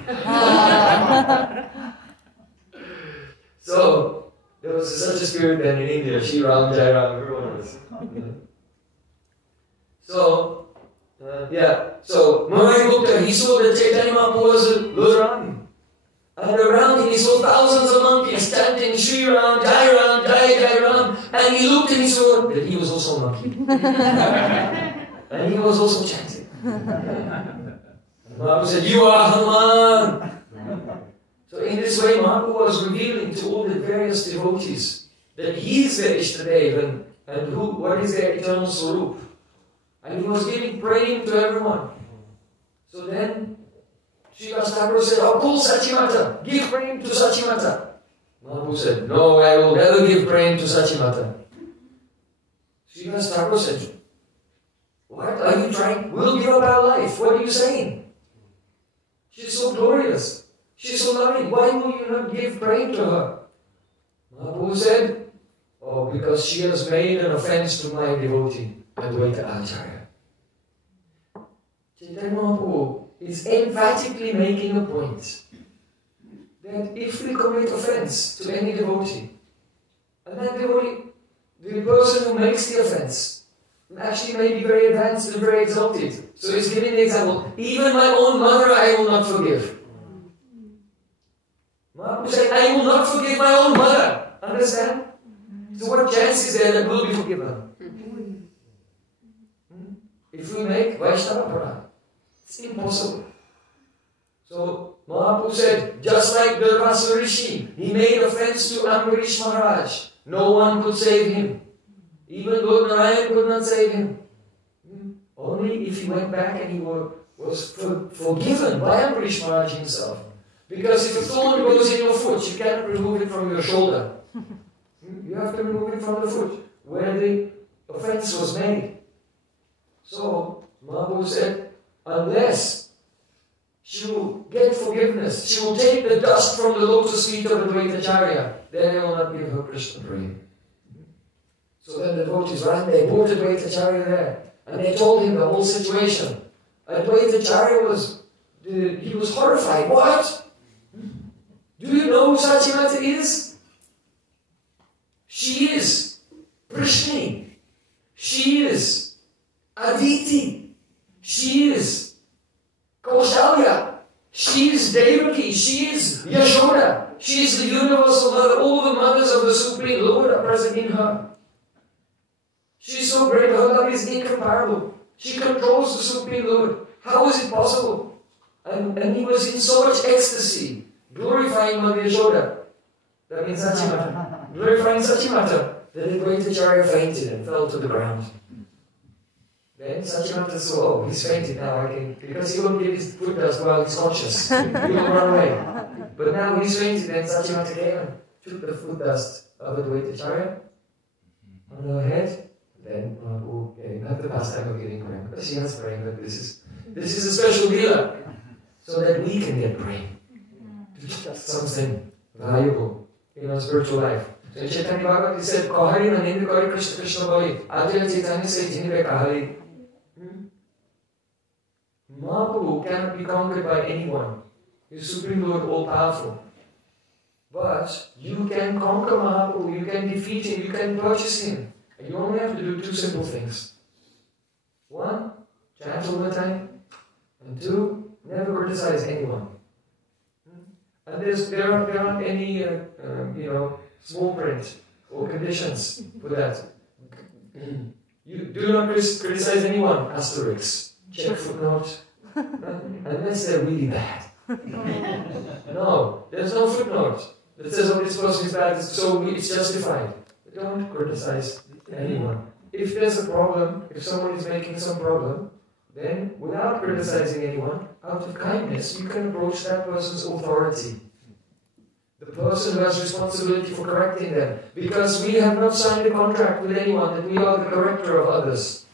So, there was such a spirit then in India, Shri Ram, Jai Ram, everyone was. So Murari Gupta, he saw that Chaitanya Mahaprabhu was Lord Ram. And around him he saw thousands of monkeys chanting Shri Ram, Jai Ram, Jai Jai Ram. And he looked and he saw that he was also a monkey. And he was also chanting. Mahaprabhu said, you are Hanuman. So in this way, Mahaprabhu was revealing to all the various devotees that he is their Ishtadev and what is their eternal Swarup. And he was giving praying to everyone. So then, Srivas Thakur said, oh, call Sachimata, give praying to Sachimata. Mahaprabhu said, no, I will never give praying to Sachimata. Srivas Thakur said, what are you trying? We'll give up our life. What are you saying? She's so glorious. She's so loving. Why will you not give praying to her? Mahaprabhu said, oh, because she has made an offense to my devotee, Advaita Acharya. Chaitanya Mahaprabhu is emphatically making a point that if we commit offense to any devotee, and that devotee, the person who makes the offense, actually may be very advanced and very exalted. So he's giving the example, even my own mother I will not forgive. Mahaprabhu said, I will not forgive my own mother. Understand? So what chance is there that we'll be forgiven? If we make Vaishnava Parad, it's impossible. So Mahaprabhu said, just like Durvasa Rishi, he made offense to Ambarish Maharaj. No one could save him. Even Lord Narayan could not save him. Only if he went back and he was forgiven by Ambarish Maharaj himself. Because if a thorn goes in your foot, you cannot remove it from your shoulder. You have to remove it from the foot, where the offense was made. So, Mahaprabhu said, unless she will get forgiveness, she will take the dust from the lotus feet of Advaitacharya, then I will not give her Krishna prema. So then the devotees ran, they brought Advaitacharya there, and they told him the whole situation. Advaitacharya was horrified. What? Do you know who Sachimata is? She is Prishni. She is Aditi. She is Kaushalya. She is Devaki. She is Yashoda. She is the universal mother. All the mothers of the Supreme Lord are present in her. She is so great. Her love is incomparable. She controls the Supreme Lord. How is it possible? And he was in so much ecstasy, glorifying Mother Yashoda. That means Sachimata. Glorifying Sachimata, that Advaitacharya fainted and fell to the ground. Then Sachimata saw, oh, he's fainted now, because he won't give his foot dust while he's conscious. He will run away. But now he's fainted, then Sachimata came and took the foot dust of Advaitacharya on her head. Then Mahaprabhu gave not the pastime of giving praying, but she has praying, but this is a special deal, so that we can get praying. Just something valuable in our spiritual life. So in Chaitanya Bhagavat he said, Kahari Nanindra Kari Krishna Krishna Bali. Adya Chaitanya said, Jinve Kahari. Mahaprabhu cannot be conquered by anyone. He is Supreme Lord, all powerful. But you can conquer Mahaprabhu, you can defeat him, you can purchase him. And you only have to do two simple things. One, chant all the time. And two, never criticize anyone. And there aren't any small print or conditions for that. You do not criticize anyone, asterisk. Check footnote. Unless they're really bad. No, there's no footnote that says, oh, this person is bad, so it's justified. Don't criticize anyone. If there's a problem, if someone is making some problem, then without criticizing anyone, out of kindness, you can approach that person's authority. the person who has responsibility for correcting them. Because we have not signed a contract with anyone that we are the corrector of others.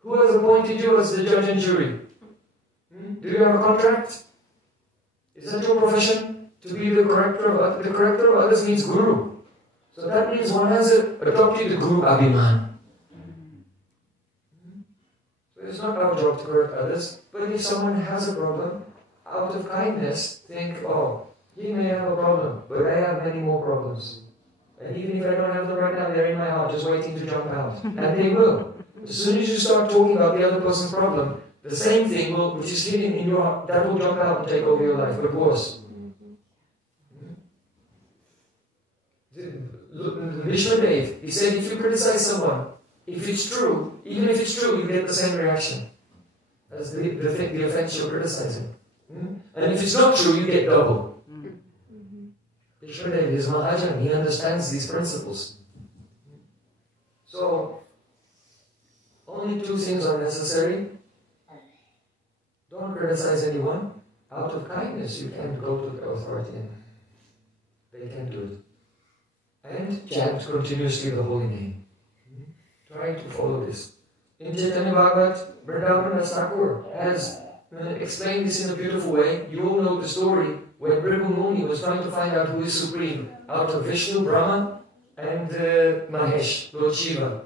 Who has appointed you as the judge and jury? Do you have a contract? Is that your profession? To be the corrector of others? The corrector of others means guru. So that means one has adopted the guru abhiman. So it's not our job to correct others, but if someone has a problem, out of kindness, think, oh, he may have a problem, but I have many more problems. And even if I don't have them right now, they're in my heart, just waiting to jump out. And they will. As soon as you start talking about the other person's problem, the same thing which is hidden in your heart, that will jump out and take over your life, but worse. Mishra Dev, he said, if you criticize someone, if it's true, even if it's true, you get the same reaction as the offense you're criticizing. And if it's not true, you get double. Mishra Dev is Mahajan, he understands these principles. So, only two things are necessary. Don't criticize anyone. Out of kindness, you can go to the authority and they can do it. And chant continuously the holy name. Try to follow this. In Chaitanya Bhagavat, Vrindavan Thakur has explained this in a beautiful way. You all know the story when Bhrigu Muni was trying to find out who is supreme out of Vishnu, Brahma, and Mahesh, Lord Shiva.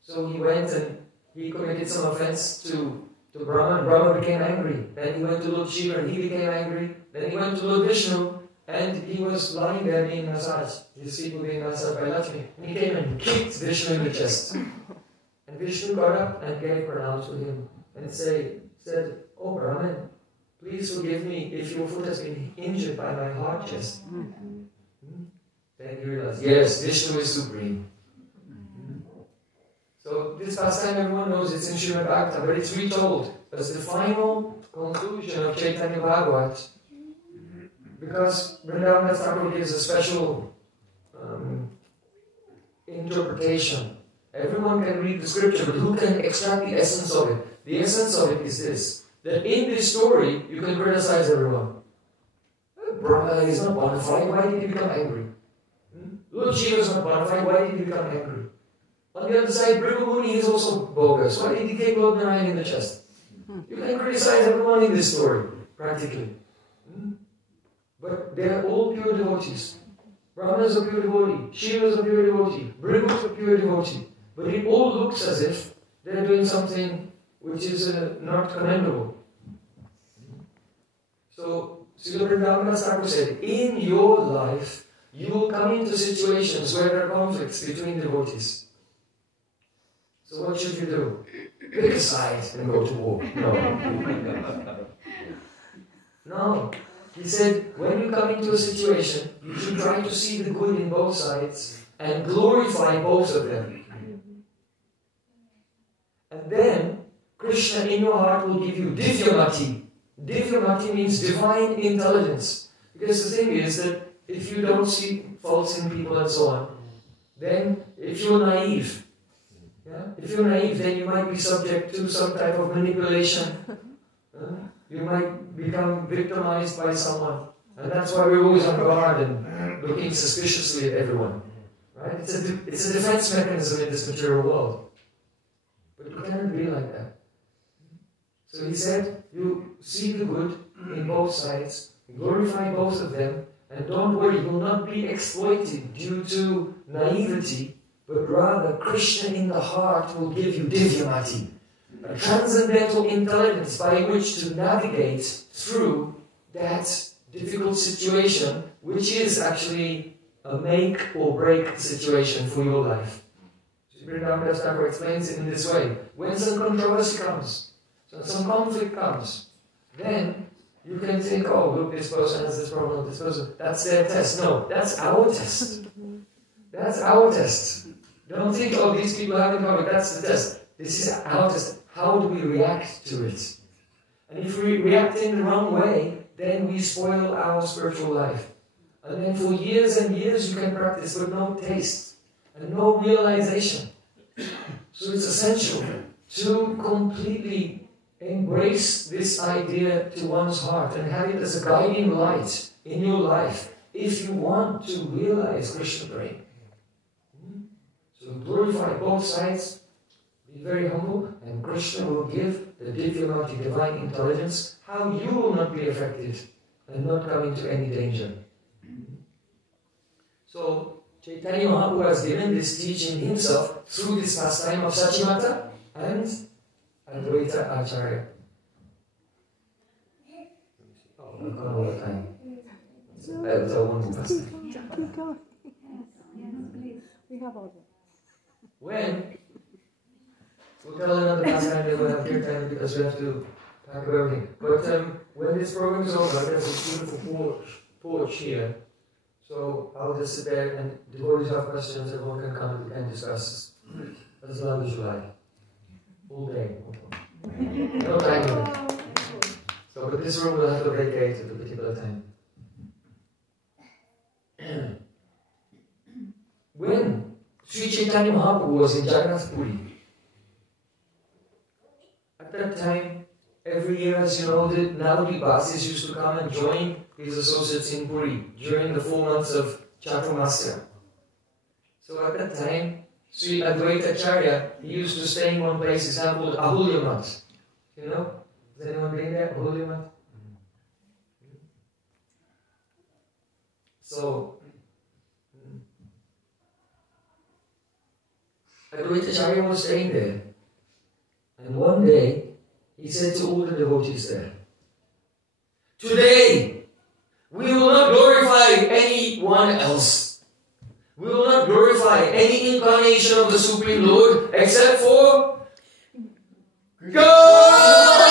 So he went and he committed some offense to Brahma, and Brahma became angry. Then he went to Lord Shiva and he became angry. Then he went to Lord Vishnu and he was lying there being massaged. His feet were being massaged by Lakshmi. And he came and kicked Vishnu in the chest. And Vishnu got up and gave pranam to him and said, oh Brahman, please forgive me if your foot has been injured by my hard chest. Then he realized, yes, Vishnu is supreme. So this pastime everyone knows, it's in Srimad Bhagavatam, but it's retold as the final conclusion of Chaitanya Bhagavat. Because Vrindavan Thakur gives a special interpretation. Everyone can read the scripture, but who can extract the essence of it? The essence of it is this, that in this story, you can criticize everyone. Brahma is not bona fide, why did he become angry? Lord Shiva is not bona fide, why did he become angry? On the other side, Bhrigu Muni is also bogus. Why did he kick Lord Narayan in the chest? You can criticize everyone in this story, practically. But they are all pure devotees. Brahma is a pure devotee, Shiva is a pure devotee, Bhrigu is a pure devotee. But it all looks as if they are doing something which is not commendable. So, Srila Vrindavan Thakur said, in your life, you will come into situations where there are conflicts between devotees. So what should you do? Pick a side and go to war. No. No. He said, when you come into a situation, you should try to see the good in both sides and glorify both of them. And then, Krishna in your heart will give you Divyamati. Divyamati means divine intelligence. Because the thing is that if you don't see faults in people and so on, then if you're naive, then you might be subject to some type of manipulation. You might become victimized by someone. And that's why we're always on guard and looking suspiciously at everyone. Right? It's a defense mechanism in this material world. But you cannot be like that. So he said, you see the good in both sides, glorify both of them, and don't worry, you will not be exploited due to naivety, but rather Krishna in the heart will give you Divyamati, a transcendental intelligence by which to navigate through that difficult situation, which is actually a make or break situation for your life. Vrindavan Thakur explains it in this way. When some controversy comes, some conflict comes, then you can think, oh, look, this person has this problem, this person, that's their test. No, that's our test. That's our test. Don't think, oh, these people have it covered, that's the test. This is our test. How do we react to it? And if we react in the wrong way, then we spoil our spiritual life. And then for years and years you can practice with no taste and no realization. So it's essential to completely embrace this idea to one's heart and have it as a guiding light in your life if you want to realize Krishna prema. So glorify both sides, be very humble, and Krishna will give the Divyamati, divine intelligence, how you will not be affected and not come into any danger. So Chaitanya Mahaprabhu has given this teaching himself through this pastime of Sachimata and Advaita Acharya. Oh, I've got all the time. That's a wonderful pastime. Keep going. We have all that. When? We'll tell another pastime that we'll have kirtan because we have to pack up everything. But when this program is over, there's a beautiful porch here. So I'll just sit there and devotees have questions, everyone can come and we can discuss as long as you like. All day. No time limit. So, but this room will have to vacate at a particular time. When Sri Chaitanya Mahaprabhu was in Jagannath Puri, at that time, every year, as you know, the Navadi Basis used to come and join his associates in Puri during the 4 months of Chaturmasya. So at that time, Sri Advaita Acharya, he used to stay in one place, it's now called Ahulyamat. You know? Has anyone been there? Ahulyamat? So, Advaita Acharya was staying there. And one day, he said to all the devotees there, "Today, we will not glorify anyone else. We will not glorify any incarnation of the Supreme Lord except for God!"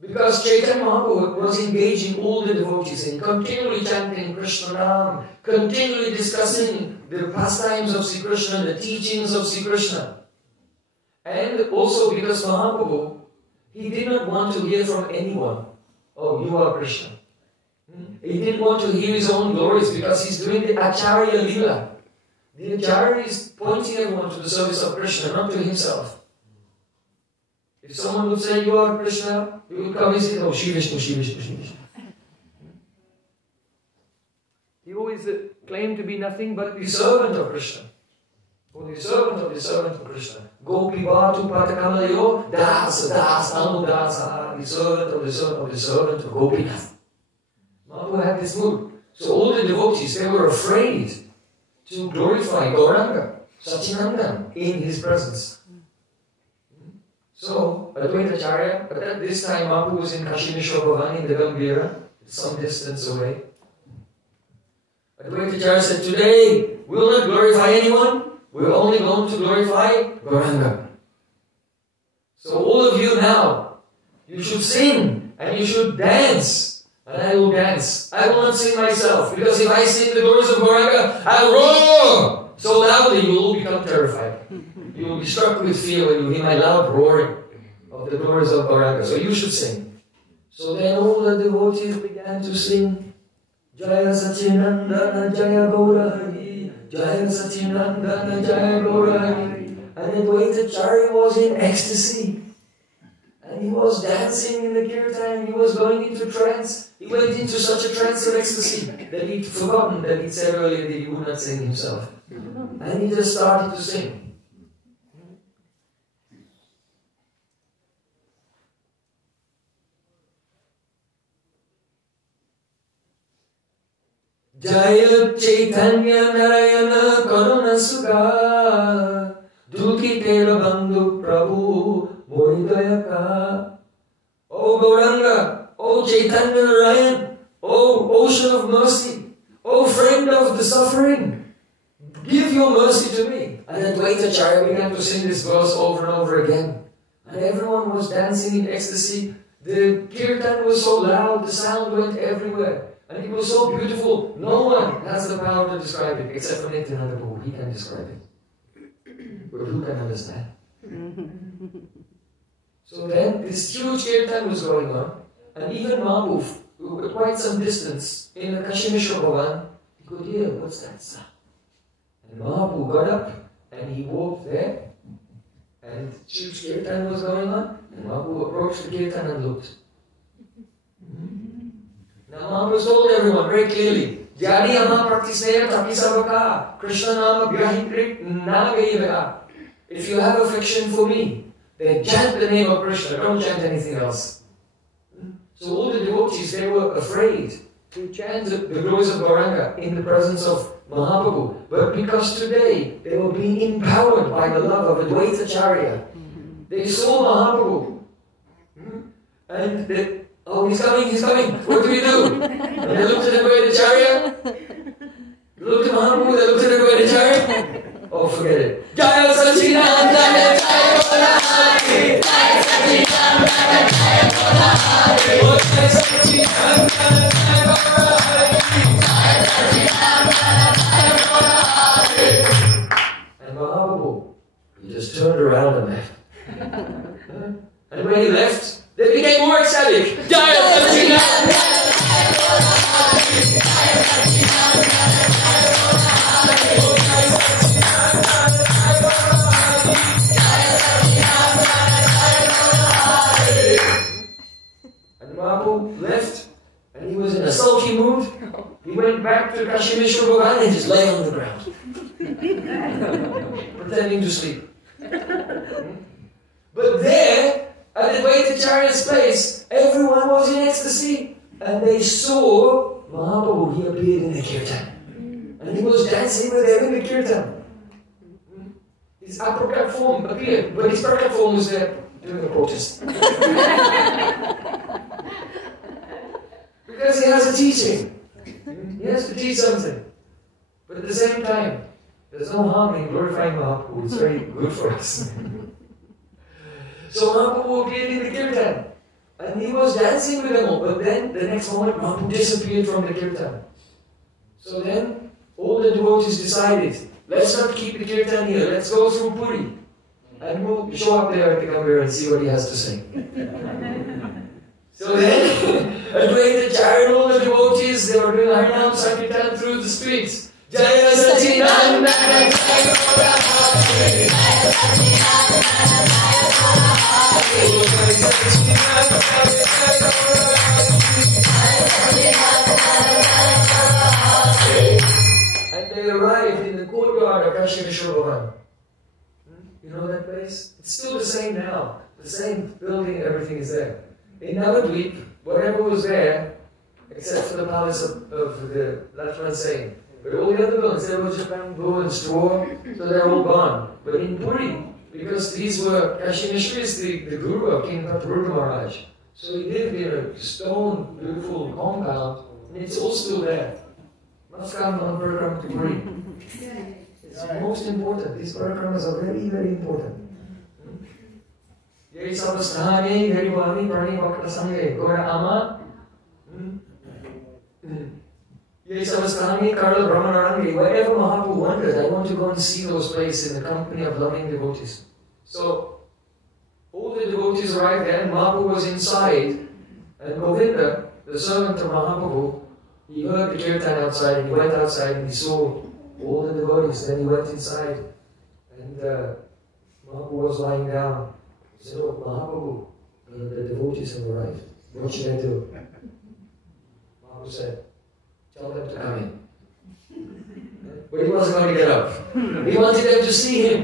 Because Chaitanya Mahaprabhu was engaging all the devotees in continually chanting Krishna Nam, continually discussing the pastimes of Sri Krishna, the teachings of Sri Krishna. And also because Mahaprabhu, he did not want to hear from anyone, "Oh, you are Krishna." He didn't want to hear his own glories because he's doing the Acharya Lila. The Acharya is pointing everyone to the service of Krishna, not to himself. If someone would say, "You are Krishna," he would come and say, "Oh, Shri Vishnu, Shri Vishnu, Shri Vishnu." He always claimed to be nothing but the servant of Krishna. Or the servant of Krishna. Gopi Bhatu Patakamalayo Dasa Dasa Anudasa, the servant of the servant of Gopinath. Mahaprabhu had this mood. So all the devotees, they were afraid to glorify Gauranga, Sachinandan, in his presence. So, Advaita Acharya, but at this time Mahaprabhu was in Mishra in the Gambhira, some distance away. Advaita Acharya said, "Today, we will not glorify anyone, we're only going to glorify Gauranga. So all of you now, you should sing and you should dance, and I will dance. I will not sing myself, because if I sing the glories of Gauranga, I'll roar so loudly you will become terrified. You will be struck with fear when you hear my loud roaring of the glories of Gauranga. So you should sing." So then all the devotees began to sing, "Jaya Sachinandana Jaya Gaurahari, Jaya Sachinandana Jaya Gaurahari." And Advaita Acharya was in ecstasy. And he was dancing in the kirtan, he was going into trance. He went into such a trance of ecstasy that he'd forgotten that he'd said earlier that he would not sing himself. And he just started to sing. Jaya Chaitanya Narayana Karuna Sukha Dukhi Tera Bandhu Prabhu Moridayaka. O Gauranga, O Chaitanya Narayan, O ocean of mercy, O friend of the suffering, give your mercy to me. And Advaita Acharya began to sing this verse over and over again. And everyone was dancing in ecstasy. The kirtan was so loud, the sound went everywhere. And it was so beautiful, no one has the power to describe it, except for Nityananda Prabhu. He can describe it. But who can understand? So then, this huge kirtan was going on, and even Mahaprabhu, at quite some distance, in the Mishra Bhavan, he could hear, "What's that sound?" And Mahaprabhu got up, and he walked there, and huge kirtan was going on, and Mahaprabhu approached the kirtan and looked. Mahaprabhu told everyone very clearly, Jani ama praktisneya tapisavaka, Krishna nama vyahikrit nagayivaka. If you have affection for me, then chant the name of Krishna, don't chant anything else. So all the devotees, they were afraid to chant the glories of Gauranga in the presence of Mahaprabhu. But because today they were being empowered by the love of Advaita Acharya, they saw Mahaprabhu. And they, oh, he's coming, what do we do? And they looked at Advaita Acharya, looked at Mahaprabhu, they looked at Advaita Acharya. Oh, forget it. Jaya Sachinandana Jaya Bodhari, Jaya Sachinandana Jaya Bodhari, Jaya Sachinandana Jaya Bodhari, Jaya Sachinandana Jaya Bodhari. And Mahaprabhu, he just turned around and left. And when he left, they became more ecstatic. Jaya Sachinandana Jaya Bodhari, Jaya Sachinandana Jaya Bodhari, Jaya Sachinandana Jaya Bodhari, Jaya Sachinandana Jaya Bodhari. And Mahaprabhu left, and he was in a sulky mood. He went back to Kashi Mishra Bhagan and just lay on the ground, pretending to sleep. But there, at the Advaita Acharya's place, everyone was in ecstasy, and they saw Mahaprabhu. He appeared in the kirtan, and he was dancing with them in the kirtan. His uppercut form appeared, but his uppercut form was there doing a protest. Because he has a teaching. He has to teach something. But at the same time, there's no harm in glorifying Mahaprabhu. It's very good for us. So Mahaprabhu appeared in the kirtan. And he was dancing with them all. But then, the next moment, Mahaprabhu disappeared from the kirtan. So then, all the devotees decided, let's not keep the kirtan here. Let's go through Puri. And we'll show up there at the Gambhira and see what he has to say. So then, Advaita Acharya and all the devotees, they were doing Harinam Sankirtan through the streets. Jaya Sachinandana Jaya Bodhari, Jaya Sachinandana Jaya Bodhari, Jaya Sachinandana Jaya Bodhari. And they arrived in the courtyard of Kashi Mishra Bhagan. You know that place? It's still the same now. The same building, everything is there. In Navadvip, whatever was there, except for the palace of the Lakshman Sen, but all the other buildings, there was just bamboo and straw, so they're all gone. But in Puri, because these were, Kashi Mishra is the guru of King Patruda Maharaj, so he lived in a stone, beautiful compound, and it's all still there. Namaskar Parakram to Puri. It's most important. These parakramas are very, very important. Yeri Savastani, Yeri Bhami, Prani Bhaktasange, Gora Ama. Yeri Savastani, Karla Brahmanarangi. Wherever Mahaprabhu wandered, I want to go and see those places in the company of loving devotees. So, all the devotees arrived there, and Mahaprabhu was inside. And Govinda, the servant of Mahaprabhu, he heard the kirtan outside, and he went outside and he saw all the devotees. Then he went inside, and Mahaprabhu was lying down. He said, "Oh, Mahaprabhu, the devotees have arrived. What should I do?" Mahaprabhu said, "Tell them to come in." But he wasn't going to get up. He wanted them to see him.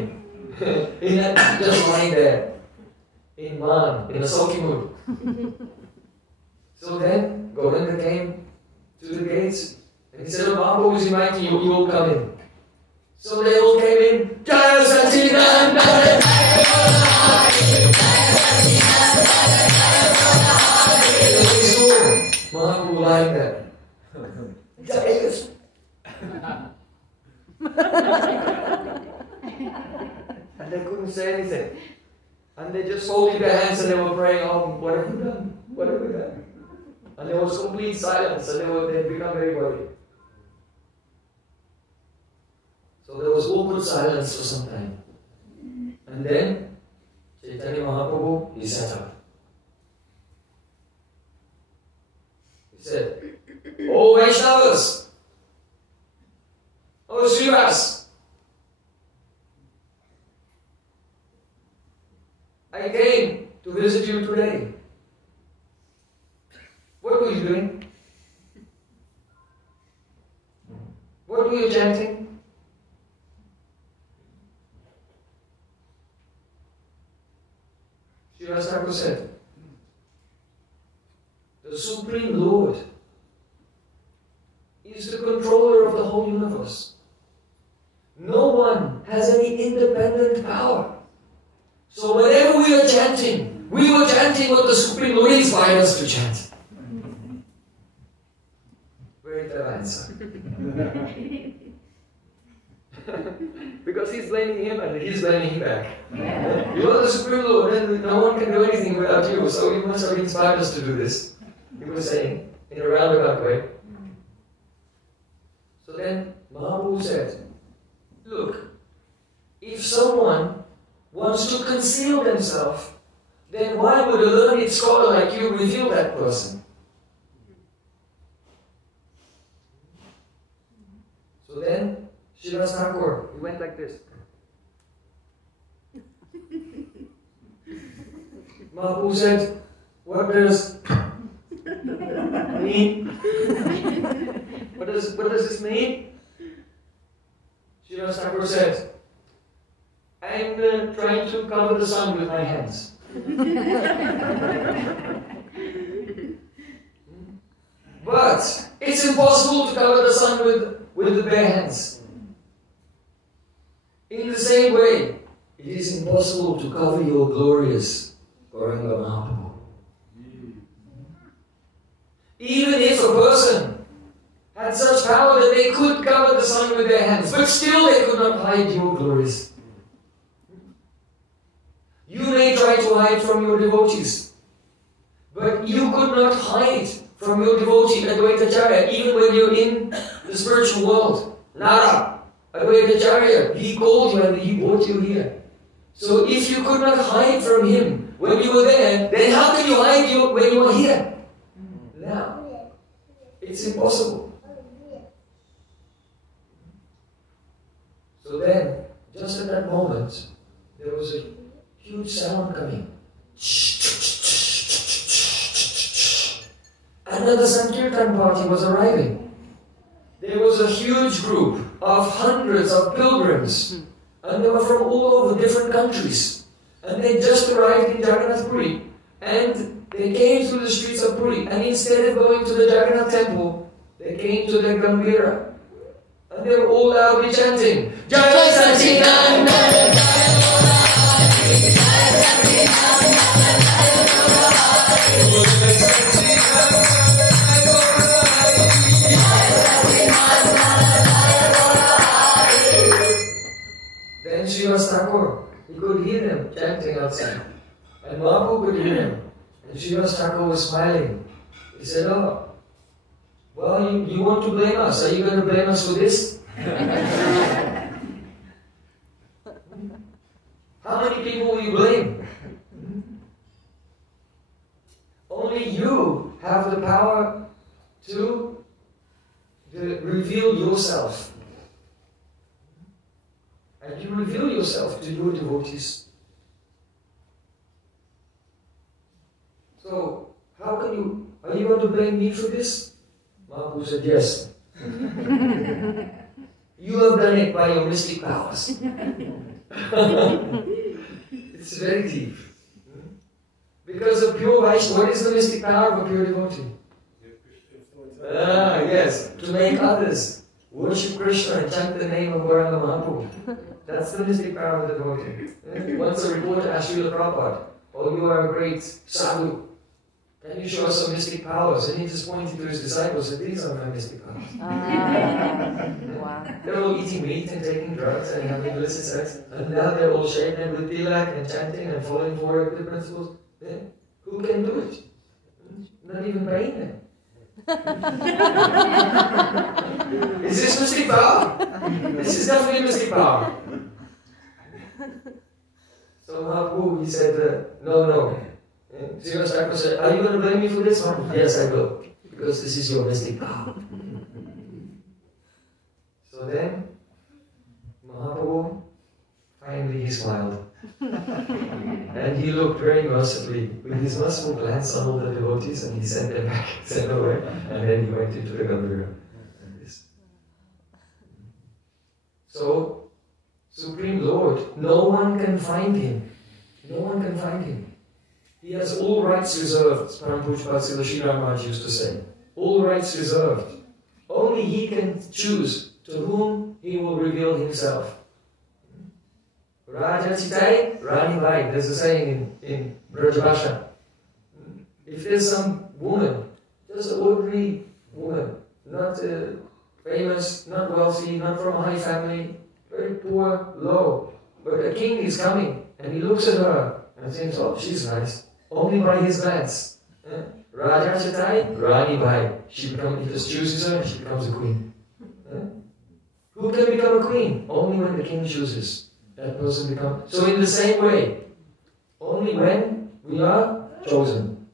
He had just lying there, in man, in a sulky mood. So then, Govinda came to the gates, and he said, "Oh, Mahaprabhu is inviting you, you all come in." So they all came in. Jaya Sachinandana Jaya Bodhari, Jaya Sachinandana Jaya Bodhari. And they saw Mahaprabhu lying there. Jaya. And they couldn't say anything. And they just folded their hands and they were praying, "Oh, what have we done? What have we done?" And there was complete silence, and they had become very worried. So there was awkward silence for some time. And then Chaitanya Mahaprabhu, he sat up. He said, "Oh Vaishnavas, oh Srivas, I came to visit you today. What were you doing?" were you chanting? Srivas Thakur said, the Supreme Lord is the controller of the whole universe. No one has any independent power. So whenever we are chanting, we were chanting what the Supreme Lord inspired us to chant. Very clever answer. Because he's blaming him and he's blaming him back. You are the Supreme Lord and no one can do anything without you, so you must have inspired us to do this. He was saying in a roundabout way. So then Mahaprabhu said, look, if someone wants to conceal themselves, then why would a learned scholar like you reveal that person? So then Srivas Thakur, he went like this. Mahaprabhu said, what does mean? What does this mean? Srivas Thakur said, I'm trying to cover the sun with my hands. But it's impossible to cover the sun with the bare hands. In the same way, it is impossible to cover your glorious Gauranga Mahaprabhu. Even if a person had such power that they could cover the sun with their hands, but still they could not hide your glories. You may try to hide from your devotees, but you could not hide from your devotee Advaitacharya even when you're in the spiritual world. Nara, Advaitacharya, he called you and he brought you here. So if you could not hide from him when you were there, then how can you hide when you are here? Now, it's impossible. So then, just at that moment, there was a huge sound coming. Another Sankirtan party was arriving. There was a huge group of hundreds of pilgrims, and they were from all over different countries. And they just arrived in Jagannath Puri, and they came through the streets of Puri, and instead of going to the Jagannath temple, they came to the Gambhira. And they were all loudly chanting, Jai Satchidananda! Then Srivas Thakur, he could hear them chanting outside. And Mahaprabhu could hear him. And Srivas Thakur was smiling. He said, oh, well, you want to blame us? Are you going to blame us for this? How many people will you blame? Only you have the power to reveal yourself. And you reveal yourself to your devotees. So, are you going to blame me for this? Mahaprabhu said, yes. You have done it by your mystic powers. It's very deep. Because of pure Vaishnava, what is the mystic power of a pure devotee? Yes, to make others worship Krishna and chant the name of Gauranga Mahaprabhu. That's the mystic power of the devotee. Once a reporter asked Srila Prabhupada, oh, you are a great sadhu. Can you show us some mystic powers? And he just pointed to his disciples and said, these are my mystic powers. Wow. They're all eating meat and taking drugs and having illicit sex. And now they're all shaven with tilak and chanting and following four the principles. Yeah? Who can do it? Not even paying them. Is this mystic power? This is definitely mystic power. So Mahaprabhu, he said, no. Srivas Thakur said, are you going to blame me for this? Yes, I will. Because this is your mystic power. So then, Mahaprabhu, finally he smiled. And he looked very mercifully with his merciful glance on all the devotees and he sent them back, sent away, and then he went into the Gambhira. So, Supreme Lord, no one can find him. No one can find him. He has all rights reserved, Parampushpa Srila Maharaj used to say. All rights reserved. Only he can choose to whom he will reveal himself. Raja Chitai, Rani Bhai. There's a saying in Brajabhasha. If there's some woman, just an ordinary woman, not famous, not wealthy, not from a high family, very poor, low, but a king is coming and he looks at her and thinks, oh, she's nice, only by his glance. Raja Chitai, Rani Bhai. He just chooses her and she becomes a queen. Who can become a queen? Only when the king chooses. That person becomes. So in the same way, only when we are chosen.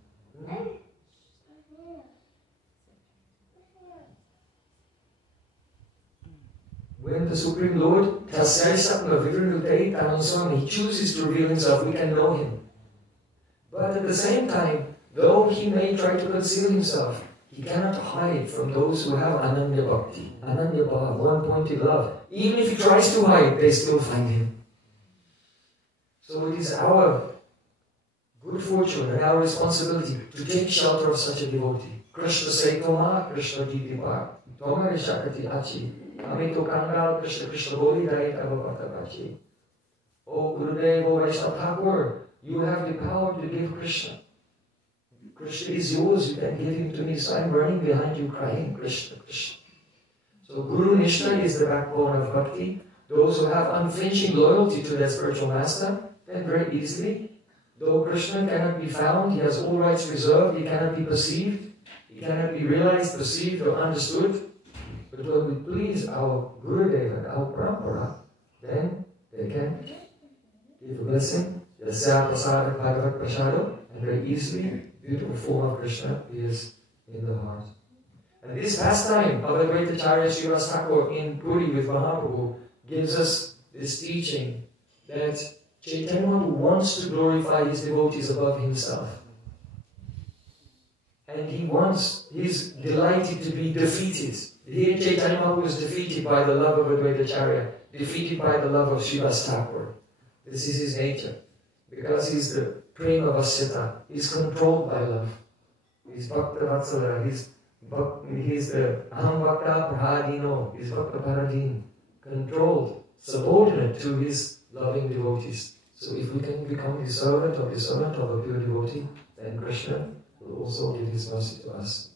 When the Supreme Lord, he chooses to reveal himself, we can know him. But at the same time, though he may try to conceal himself, he cannot hide from those who have Ananya Bhakti, Ananya Bhava, one-pointed love. Even if he tries to hide, they still find him. So it is our good fortune and our responsibility to take shelter of such a devotee. Krishna Saitoma, Krishna Gitipa, Toma Shakati Achi, Amito Kangal, Krishna Krishna Boli Dai Avapatapachi. Oh Gurudev, oh Vaishnava Thakur, you have the power to give Krishna. Krishna is yours, you can give him to me, so I'm running behind you crying, Krishna, Krishna. So Guru Nishtha is the backbone of bhakti. Those who have unflinching loyalty to their spiritual master, then very easily, though Krishna cannot be found, he has all rights reserved, he cannot be perceived, he cannot be realized, perceived or understood. But when we please our Gurudev and our Parampara, then they can give a blessing, Yasya Prasada Bhagavat Prasada, and very easily, beautiful form of Krishna appears in the heart. And this pastime of Advaita Acharya Srivas Thakur in Puri with Mahaprabhu gives us this teaching that Chaitanya Mahaprabhu wants to glorify his devotees above himself. And he's delighted to be defeated. Here Chaitanya Mahaprabhu is defeated by the love of Advaita Acharya, defeated by the love of Srivas Thakur. This is his nature. Because he's the Prema Vasyata, he's controlled by love. He's Bhakta Vatsala, he's the Aham Bhakta Prahadino, he's Bhakta Paradin, controlled, subordinate to his loving devotees. So if we can become the servant of a pure devotee, then Krishna will also give his mercy to us.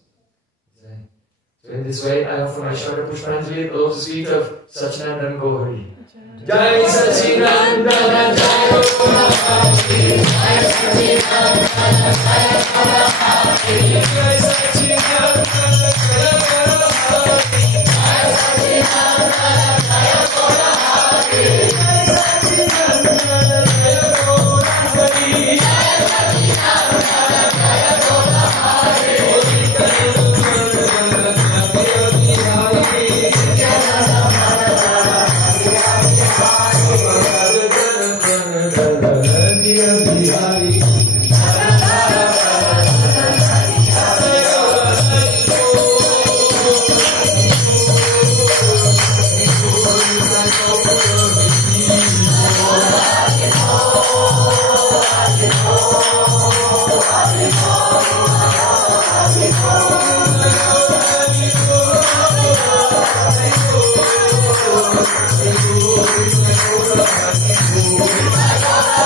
So in this way, I offer my Shraddha Pushpanjali at the lotus feet of Sachinandan Gauri. Jai Sachinandana Jai Gauri, Jai Sachinandana Jai Gauri, Jai Sachinandana Jai Gauri, Jai Sachinandana Jai Gauri, Jai Sachinandana Jai Gauri, Jai Sachinandana Jai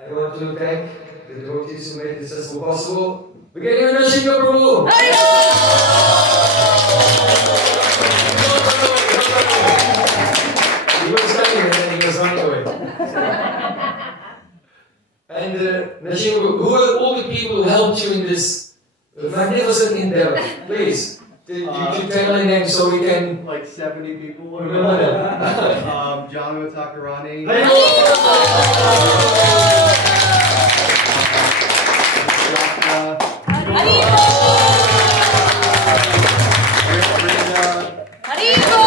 I want to thank the devotees who made this festival possible. Beginning with Nrsimha Prabhu. He was standing and then he was running away. And Nrsimha Prabhu, who are all the people who helped you in this magnificent endeavor? Please, you can tell my name so we can... Like 70 people. Remember that. Jagannath Takarani. Haribo!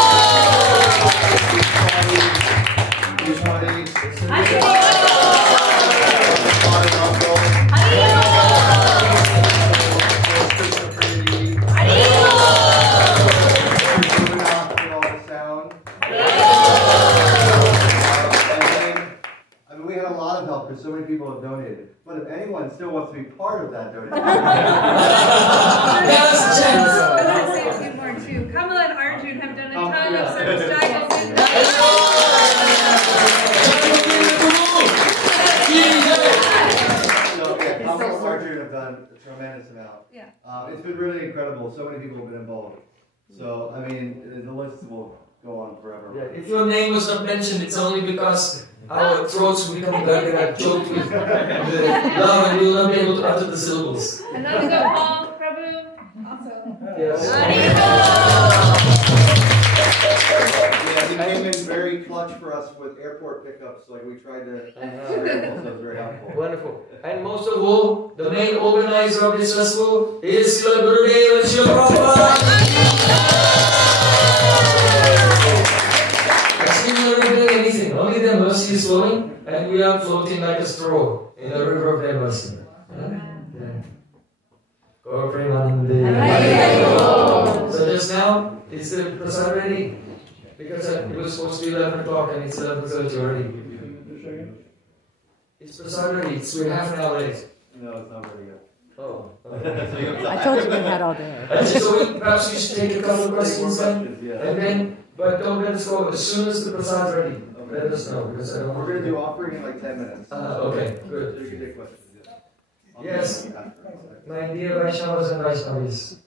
and still wants to be part of that donation. Yes, I want to say a few more too. Kamala and Arjun have done a ton of service diagnosis. Kamala and Arjun have done a tremendous amount. Yeah. It's been really incredible. So many people have been involved. So, I mean, the list will go on forever. Yeah, if your name was not mentioned, it's only because our throats will become dark and I choked with the love and we will not be able to utter the syllables. Anandotsava, Prabhu, also. Yes. Yeah, he came in very clutch for us with airport pickups. Like we tried to. So it was very helpful. Wonderful. And most of all, the main organizer of this festival is Srila Gurudev and Srila Prabhupada. Actually, we are not doing anything. Only their mercy is flowing, and we are floating like a straw in a river of their mercy. Gaur Premanande. So just now, is the prasad ready? Because it was supposed to be 11 o'clock and it's 11:30 already. It's prasad ready. We're half an hour late. No, it's not ready yet. Oh. I told you we had all day. So perhaps we should take a couple of questions then, Yeah. and then, but don't let us go as soon as the prasad's ready. Let us know because I don't We're want going to do offering in like 10 minutes. Okay, good. So you can take questions. Yes. My dear Vaishnavas and Vaishnavis,